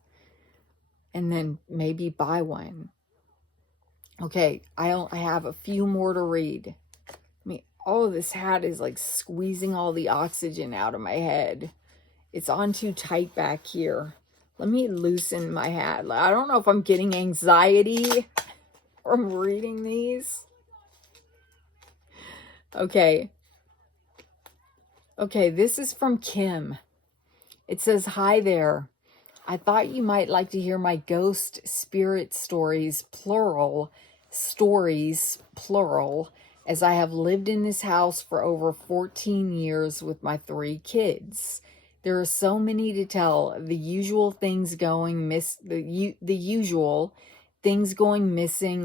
and then maybe buy one. Okay, I have a few more to read. Oh, this hat is like squeezing all the oxygen out of my head. It's on too tight back here. Let me loosen my hat. I don't know if I'm getting anxiety from reading these. Okay. Okay, this is from Kim. It says, "Hi there. I thought you might like to hear my ghost spirit stories, plural, as I have lived in this house for over 14 years with my 3 kids. There are so many to tell. The usual things going missing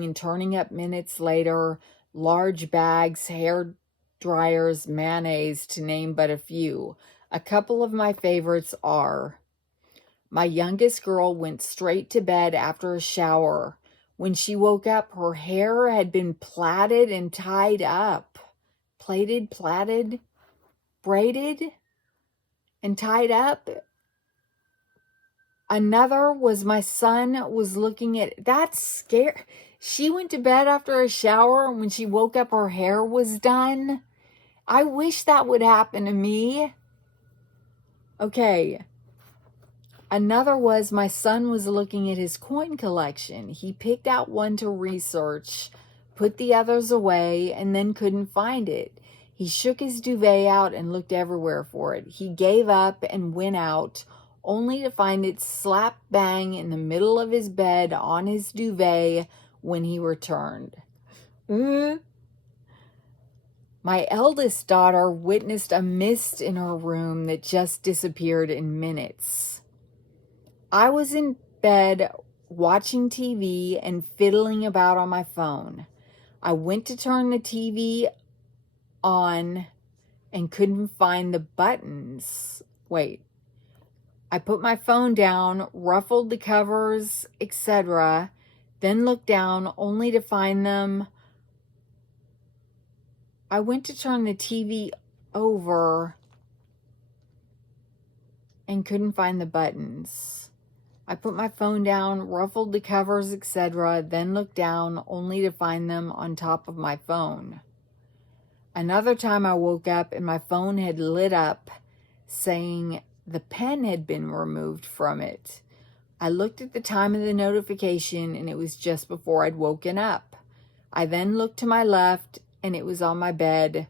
and turning up minutes later, large bags, hair dryers, mayonnaise, to name but a few. A couple of my favorites are: my youngest girl went straight to bed after a shower. When she woke up, her hair had been plaited and tied up. Plaited, braided, and tied up. Another was my son was looking at, that's scary. She went to bed after a shower, and when she woke up, her hair was done. I wish that would happen to me. Okay. Another was my son was looking at his coin collection. He picked out one to research, put the others away, and then couldn't find it. He shook his duvet out and looked everywhere for it. He gave up and went out, only to find it slap bang in the middle of his bed on his duvet when he returned. My eldest daughter witnessed a mist in her room that just disappeared in minutes. I was in bed watching TV and fiddling about on my phone. I went to turn the TV on and couldn't find the buttons. Wait. I put my phone down, ruffled the covers, etc., then looked down only to find them. I went to turn the TV over and couldn't find the buttons. I put my phone down, ruffled the covers, etc., then looked down only to find them on top of my phone. Another time I woke up and my phone had lit up saying the pen had been removed from it. I looked at the time of the notification and it was just before I'd woken up. I then looked to my left and it was on my bed.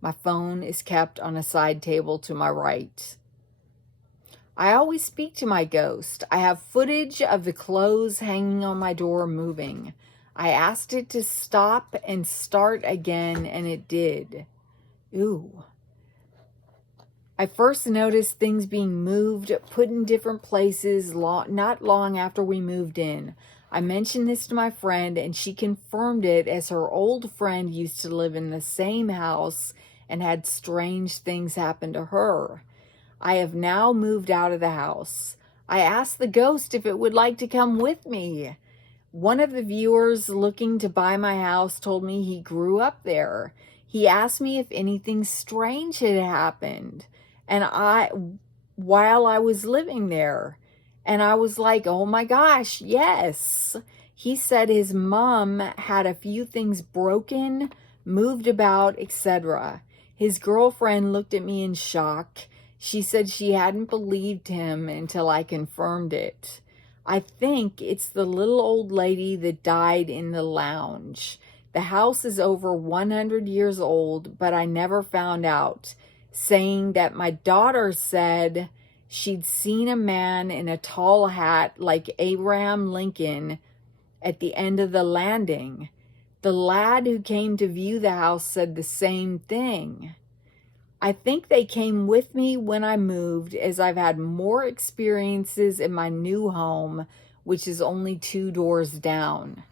My phone is kept on a side table to my right. I always speak to my ghost. I have footage of the clothes hanging on my door moving. I asked it to stop and start again, and it did. Ooh. I first noticed things being moved, put in different places not long after we moved in. I mentioned this to my friend, and she confirmed it, as her old friend used to live in the same house and had strange things happen to her. I have now moved out of the house. I asked the ghost if it would like to come with me. One of the viewers looking to buy my house told me he grew up there. He asked me if anything strange had happened while I was living there. And I was like, oh my gosh, yes. He said his mom had a few things broken, moved about, etc. His girlfriend looked at me in shock. She said she hadn't believed him until I confirmed it. I think it's the little old lady that died in the lounge. The house is over 100 years old, but I never found out, saying that my daughter said she'd seen a man in a tall hat like Abraham Lincoln at the end of the landing. The lad who came to view the house said the same thing. I think they came with me when I moved, as I've had more experiences in my new home, which is only 2 doors down.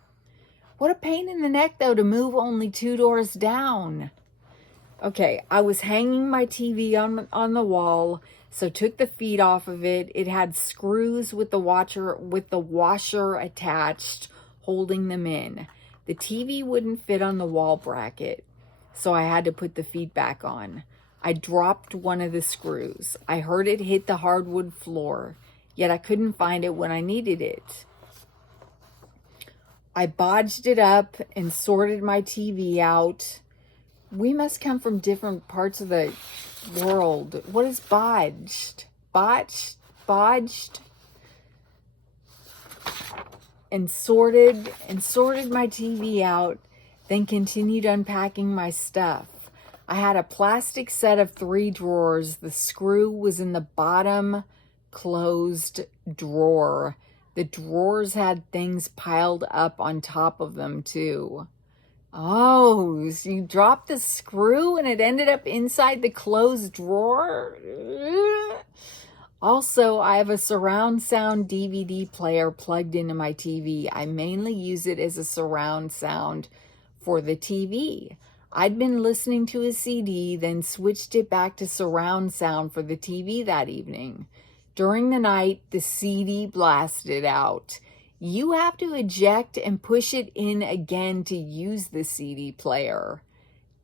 What a pain in the neck, though, to move only 2 doors down. Okay, I was hanging my TV on the wall, so took the feet off of it. It had screws with the washer attached, holding them in. The TV wouldn't fit on the wall bracket, so I had to put the feet back on. I dropped one of the screws. I heard it hit the hardwood floor, yet I couldn't find it when I needed it. I bodged it up and sorted my TV out. We must come from different parts of the world. What is bodged? Bodged? And sorted my TV out, then continued unpacking my stuff. I had a plastic set of 3 drawers. The screw was in the bottom closed drawer. The drawers had things piled up on top of them too. Oh, so you dropped the screw and it ended up inside the closed drawer? Also, I have a surround sound DVD player plugged into my TV. I mainly use it as a surround sound for the TV. I'd been listening to a CD, then switched it back to surround sound for the TV that evening. During the night, the CD blasted out. You have to eject and push it in again to use the CD player.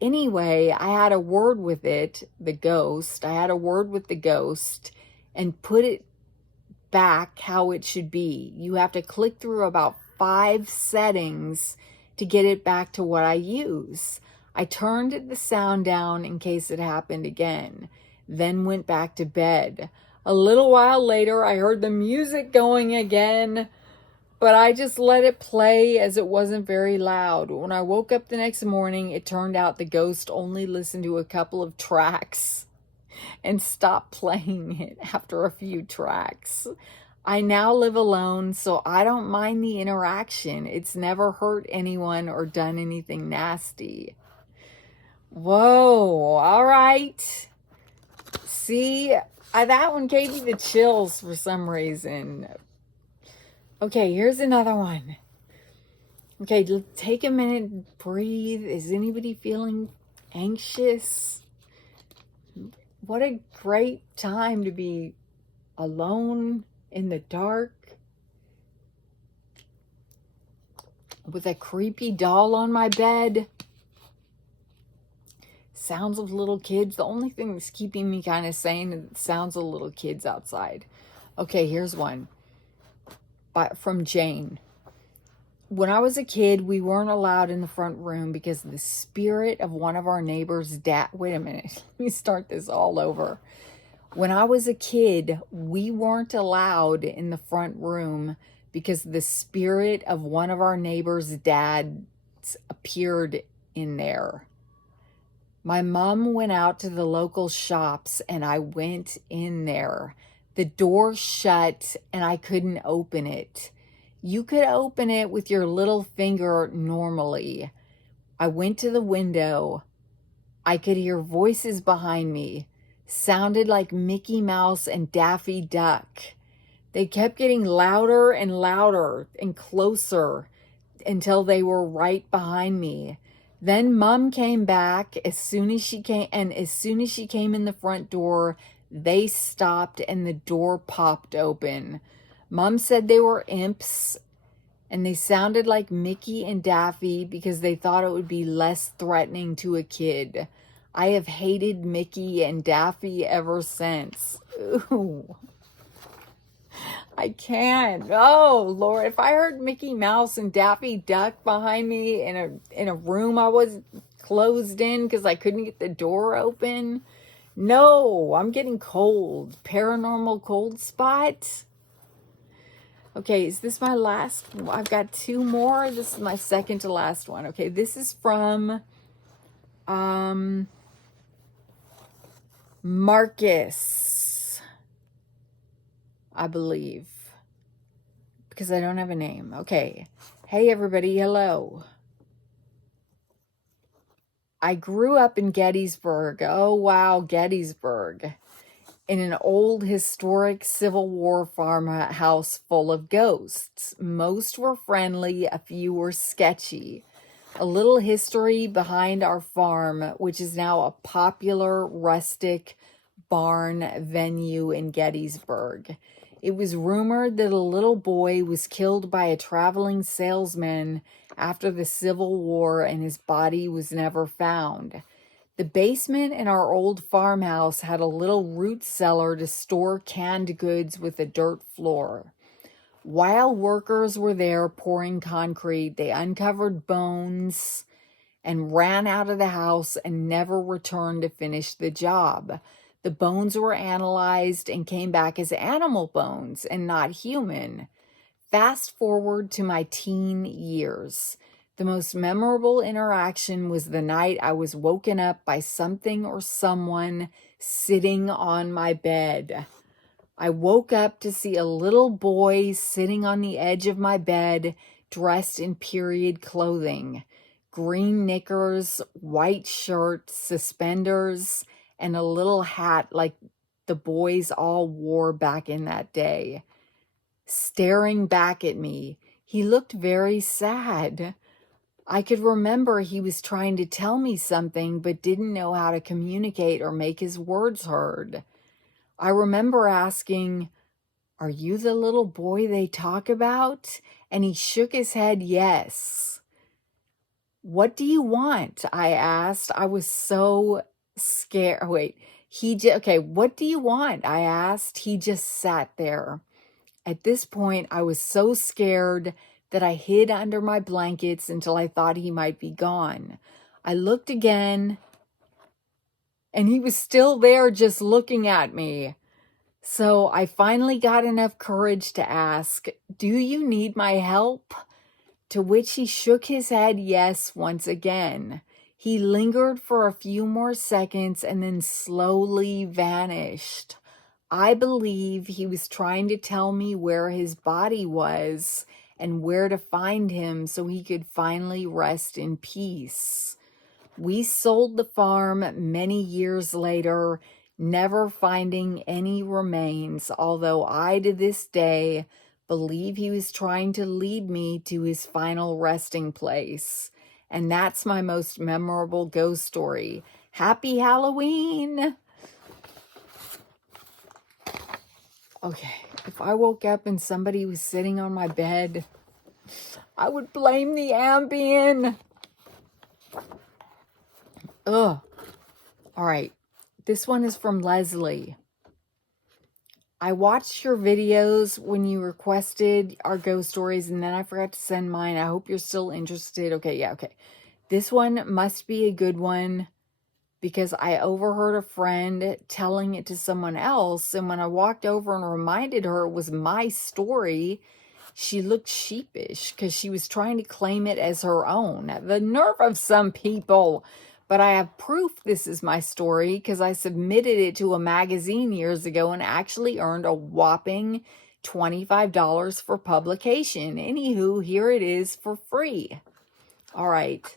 Anyway, I had a word with it, the ghost. I had a word with the ghost and put it back how it should be. You have to click through about 5 settings to get it back to what I use. I turned the sound down in case it happened again, then went back to bed. A little while later, I heard the music going again, but I just let it play as it wasn't very loud. When I woke up the next morning, it turned out the ghost only listened to a couple of tracks and stopped playing it after a few tracks. I now live alone, so I don't mind the interaction. It's never hurt anyone or done anything nasty. Whoa, all right. See, that one gave me the chills for some reason. Okay, here's another one. Okay, take a minute, breathe. Is anybody feeling anxious? What a great time to be alone in the dark with a creepy doll on my bed. Sounds of little kids. The only thing that's keeping me kind of sane is the sounds of little kids outside. Okay, here's one from Jane. When I was a kid, we weren't allowed in the front room because the spirit of one of our neighbors' dad. Wait a minute. Let me start this all over. When I was a kid, we weren't allowed in the front room because the spirit of one of our neighbors' dads appeared in there. My mom went out to the local shops and I went in there. The door shut and I couldn't open it. You could open it with your little finger normally. I went to the window. I could hear voices behind me. Sounded like Mickey Mouse and Daffy Duck. They kept getting louder and louder and closer until they were right behind me. Then Mom came back as soon as she came, and as soon as she came in the front door, they stopped and the door popped open. Mom said they were imps and they sounded like Mickey and Daffy because they thought it would be less threatening to a kid. I have hated Mickey and Daffy ever since. Ooh. I can't. Oh, Lord. If I heard Mickey Mouse and Daffy Duck behind me in a room I was closed in because I couldn't get the door open. No, I'm getting cold. Paranormal cold spot. Okay, is this my last? I've got 2 more. This is my second to last one. Okay, this is from Marcus, I believe, because I don't have a name. Okay. Hey, everybody. Hello. I grew up in Gettysburg. Oh, wow, Gettysburg. In an old historic Civil War farmhouse full of ghosts. Most were friendly, a few were sketchy. A little history behind our farm, which is now a popular rustic barn venue in Gettysburg. It was rumored that a little boy was killed by a traveling salesman after the Civil War and his body was never found. The basement in our old farmhouse had a little root cellar to store canned goods with a dirt floor. While workers were there pouring concrete, they uncovered bones and ran out of the house and never returned to finish the job. The bones were analyzed and came back as animal bones and not human. Fast forward to my teen years. The most memorable interaction was the night I was woken up by something or someone sitting on my bed. I woke up to see a little boy sitting on the edge of my bed, dressed in period clothing. Green knickers, white shirt, suspenders, and a little hat like the boys all wore back in that day. Staring back at me, he looked very sad. I could remember he was trying to tell me something but didn't know how to communicate or make his words heard. I remember asking, "Are you the little boy they talk about?" And he shook his head yes. "What do you want?" I asked. I was so scared. Wait, okay, what do you want? I asked. He just sat there. At this point, I was so scared that I hid under my blankets until I thought he might be gone. I looked again, and he was still there just looking at me. So I finally got enough courage to ask, "Do you need my help?" To which he shook his head yes once again. He lingered for a few more seconds and then slowly vanished. I believe he was trying to tell me where his body was and where to find him so he could finally rest in peace. We sold the farm many years later, never finding any remains, although I, to this day, believe he was trying to lead me to his final resting place. And that's my most memorable ghost story. Happy Halloween! Okay, if I woke up and somebody was sitting on my bed, I would blame the Ambien. Ugh. All right, this one is from Leslie. I watched your videos when you requested our ghost stories, and then I forgot to send mine. I hope you're still interested. Okay, yeah, okay. This one must be a good one because I overheard a friend telling it to someone else, and when I walked over and reminded her it was my story, she looked sheepish because she was trying to claim it as her own. The nerve of some people! But I have proof this is my story because I submitted it to a magazine years ago and actually earned a whopping $25 for publication. Anywho, here it is for free. All right.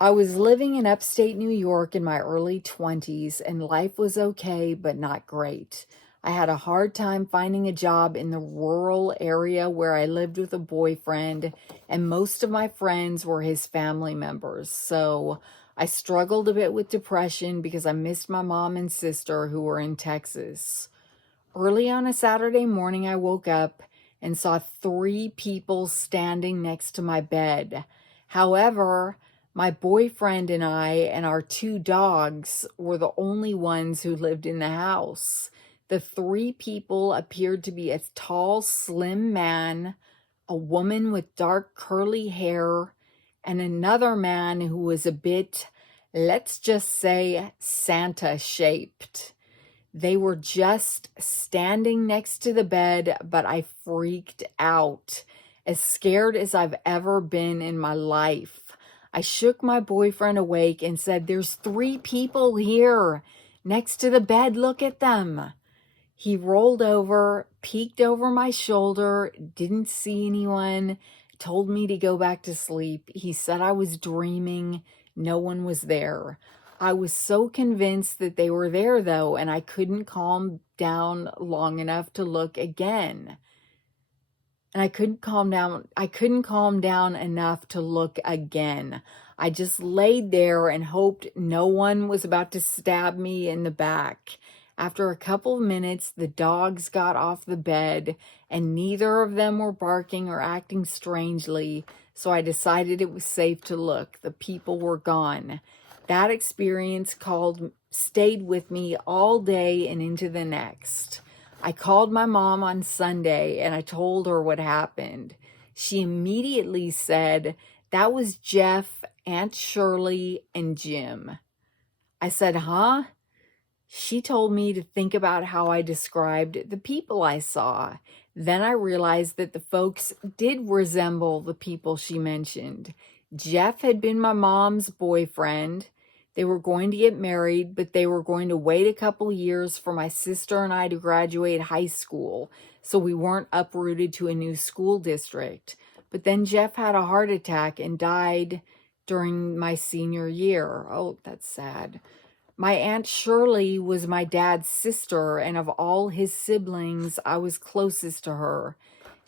I was living in upstate New York in my early 20s, and life was okay, but not great. I had a hard time finding a job in the rural area where I lived with a boyfriend, and most of my friends were his family members. So I struggled a bit with depression because I missed my mom and sister who were in Texas. Early on a Saturday morning, I woke up and saw 3 people standing next to my bed. However, my boyfriend and I and our 2 dogs were the only ones who lived in the house. The 3 people appeared to be a tall, slim man, a woman with dark curly hair, and another man who was a bit, let's just say, Santa-shaped. They were just standing next to the bed, but I freaked out, as scared as I've ever been in my life. I shook my boyfriend awake and said, "There's 3 people here next to the bed. Look at them." He rolled over, peeked over my shoulder, didn't see anyone, told me to go back to sleep. He said I was dreaming. No one was there. I was so convinced that they were there, though, and I couldn't calm down long enough to look again. And I couldn't calm down enough to look again. I just laid there and hoped no one was about to stab me in the back. After a couple of minutes, the dogs got off the bed, and neither of them were barking or acting strangely, so I decided it was safe to look. The people were gone. That experience stayed with me all day and into the next. I called my mom on Sunday and I told her what happened. She immediately said, "That was Jeff, Aunt Shirley, and Jim." I said, "Huh?" She told me to think about how I described the people I saw. Then I realized that the folks did resemble the people she mentioned. Jeff had been my mom's boyfriend. They were going to get married, but they were going to wait a couple years for my sister and I to graduate high school, so we weren't uprooted to a new school district. But then Jeff had a heart attack and died during my senior year. Oh, that's sad. My Aunt Shirley was my dad's sister, and of all his siblings, I was closest to her.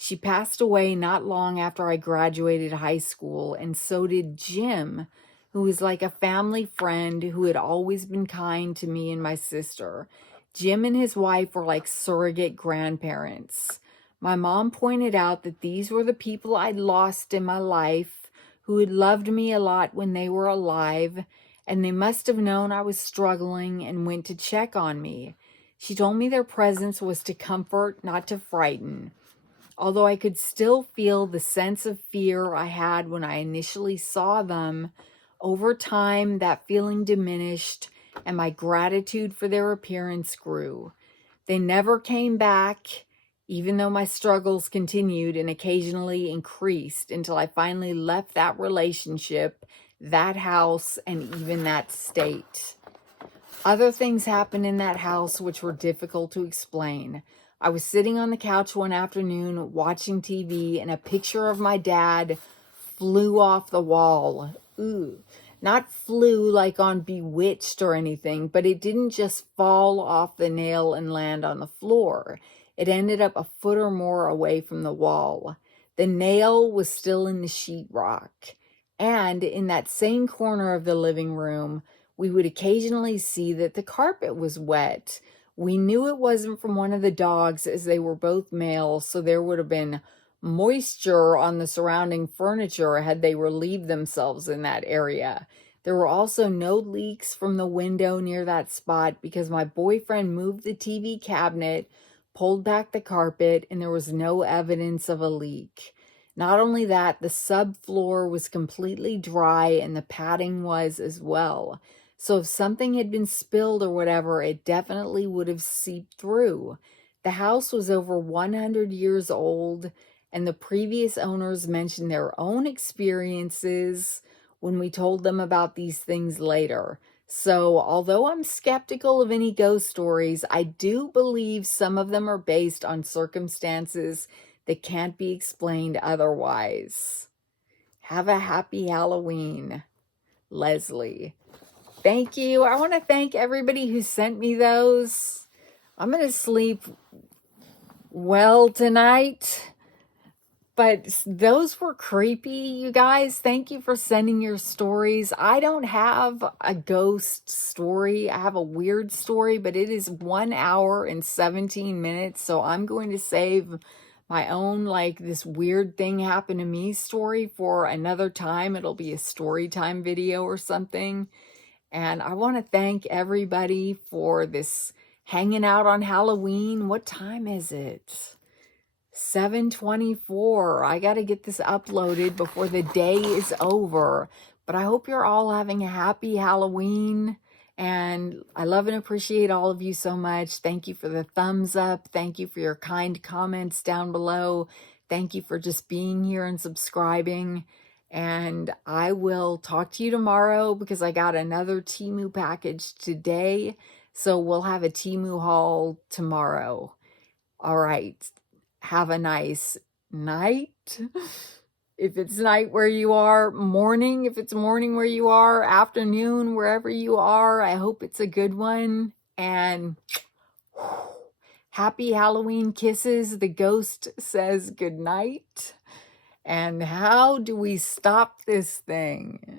She passed away not long after I graduated high school, and so did Jim, who was like a family friend who had always been kind to me and my sister. Jim and his wife were like surrogate grandparents. My mom pointed out that these were the people I'd lost in my life who had loved me a lot when they were alive, and they must have known I was struggling and went to check on me. She told me their presence was to comfort, not to frighten. Although I could still feel the sense of fear I had when I initially saw them, over time that feeling diminished and my gratitude for their appearance grew. They never came back, even though my struggles continued and occasionally increased until I finally left that relationship, that house, and even that state. Other things happened in that house which were difficult to explain. I was sitting on the couch one afternoon watching TV, and a picture of my dad flew off the wall. Ooh. Not flew like on Bewitched or anything, but it didn't just fall off the nail and land on the floor. It ended up a foot or more away from the wall. The nail was still in the sheetrock. And in that same corner of the living room, we would occasionally see that the carpet was wet. We knew it wasn't from one of the dogs, as they were both males, so there would have been moisture on the surrounding furniture had they relieved themselves in that area. There were also no leaks from the window near that spot because my boyfriend moved the TV cabinet, pulled back the carpet, and there was no evidence of a leak. Not only that, the subfloor was completely dry and the padding was as well. So if something had been spilled or whatever, it definitely would have seeped through. The house was over 100 years old, and the previous owners mentioned their own experiences when we told them about these things later. So although I'm skeptical of any ghost stories, I do believe some of them are based on circumstances that can't be explained otherwise. Have a happy Halloween, Leslie. Thank you. I want to thank everybody who sent me those. I'm going to sleep well tonight. But those were creepy, you guys. Thank you for sending your stories. I don't have a ghost story. I have a weird story, but it is 1 hour and 17 minutes. So I'm going to save my own, like, this weird thing happened to me story for another time. It'll be a story time video or something. And I want to thank everybody for this hanging out on Halloween. What time is it? 7:24. I got to get this uploaded before the day is over. But I hope you're all having a happy Halloween. And I love and appreciate all of you so much. Thank you for the thumbs up. Thank you for your kind comments down below. Thank you for just being here and subscribing. And I will talk to you tomorrow because I got another Temu package today. So we'll have a Temu haul tomorrow. All right. Have a nice night. If it's night where you are, morning, if it's morning where you are, afternoon, wherever you are, I hope it's a good one. And happy Halloween kisses. The ghost says good night. And how do we stop this thing?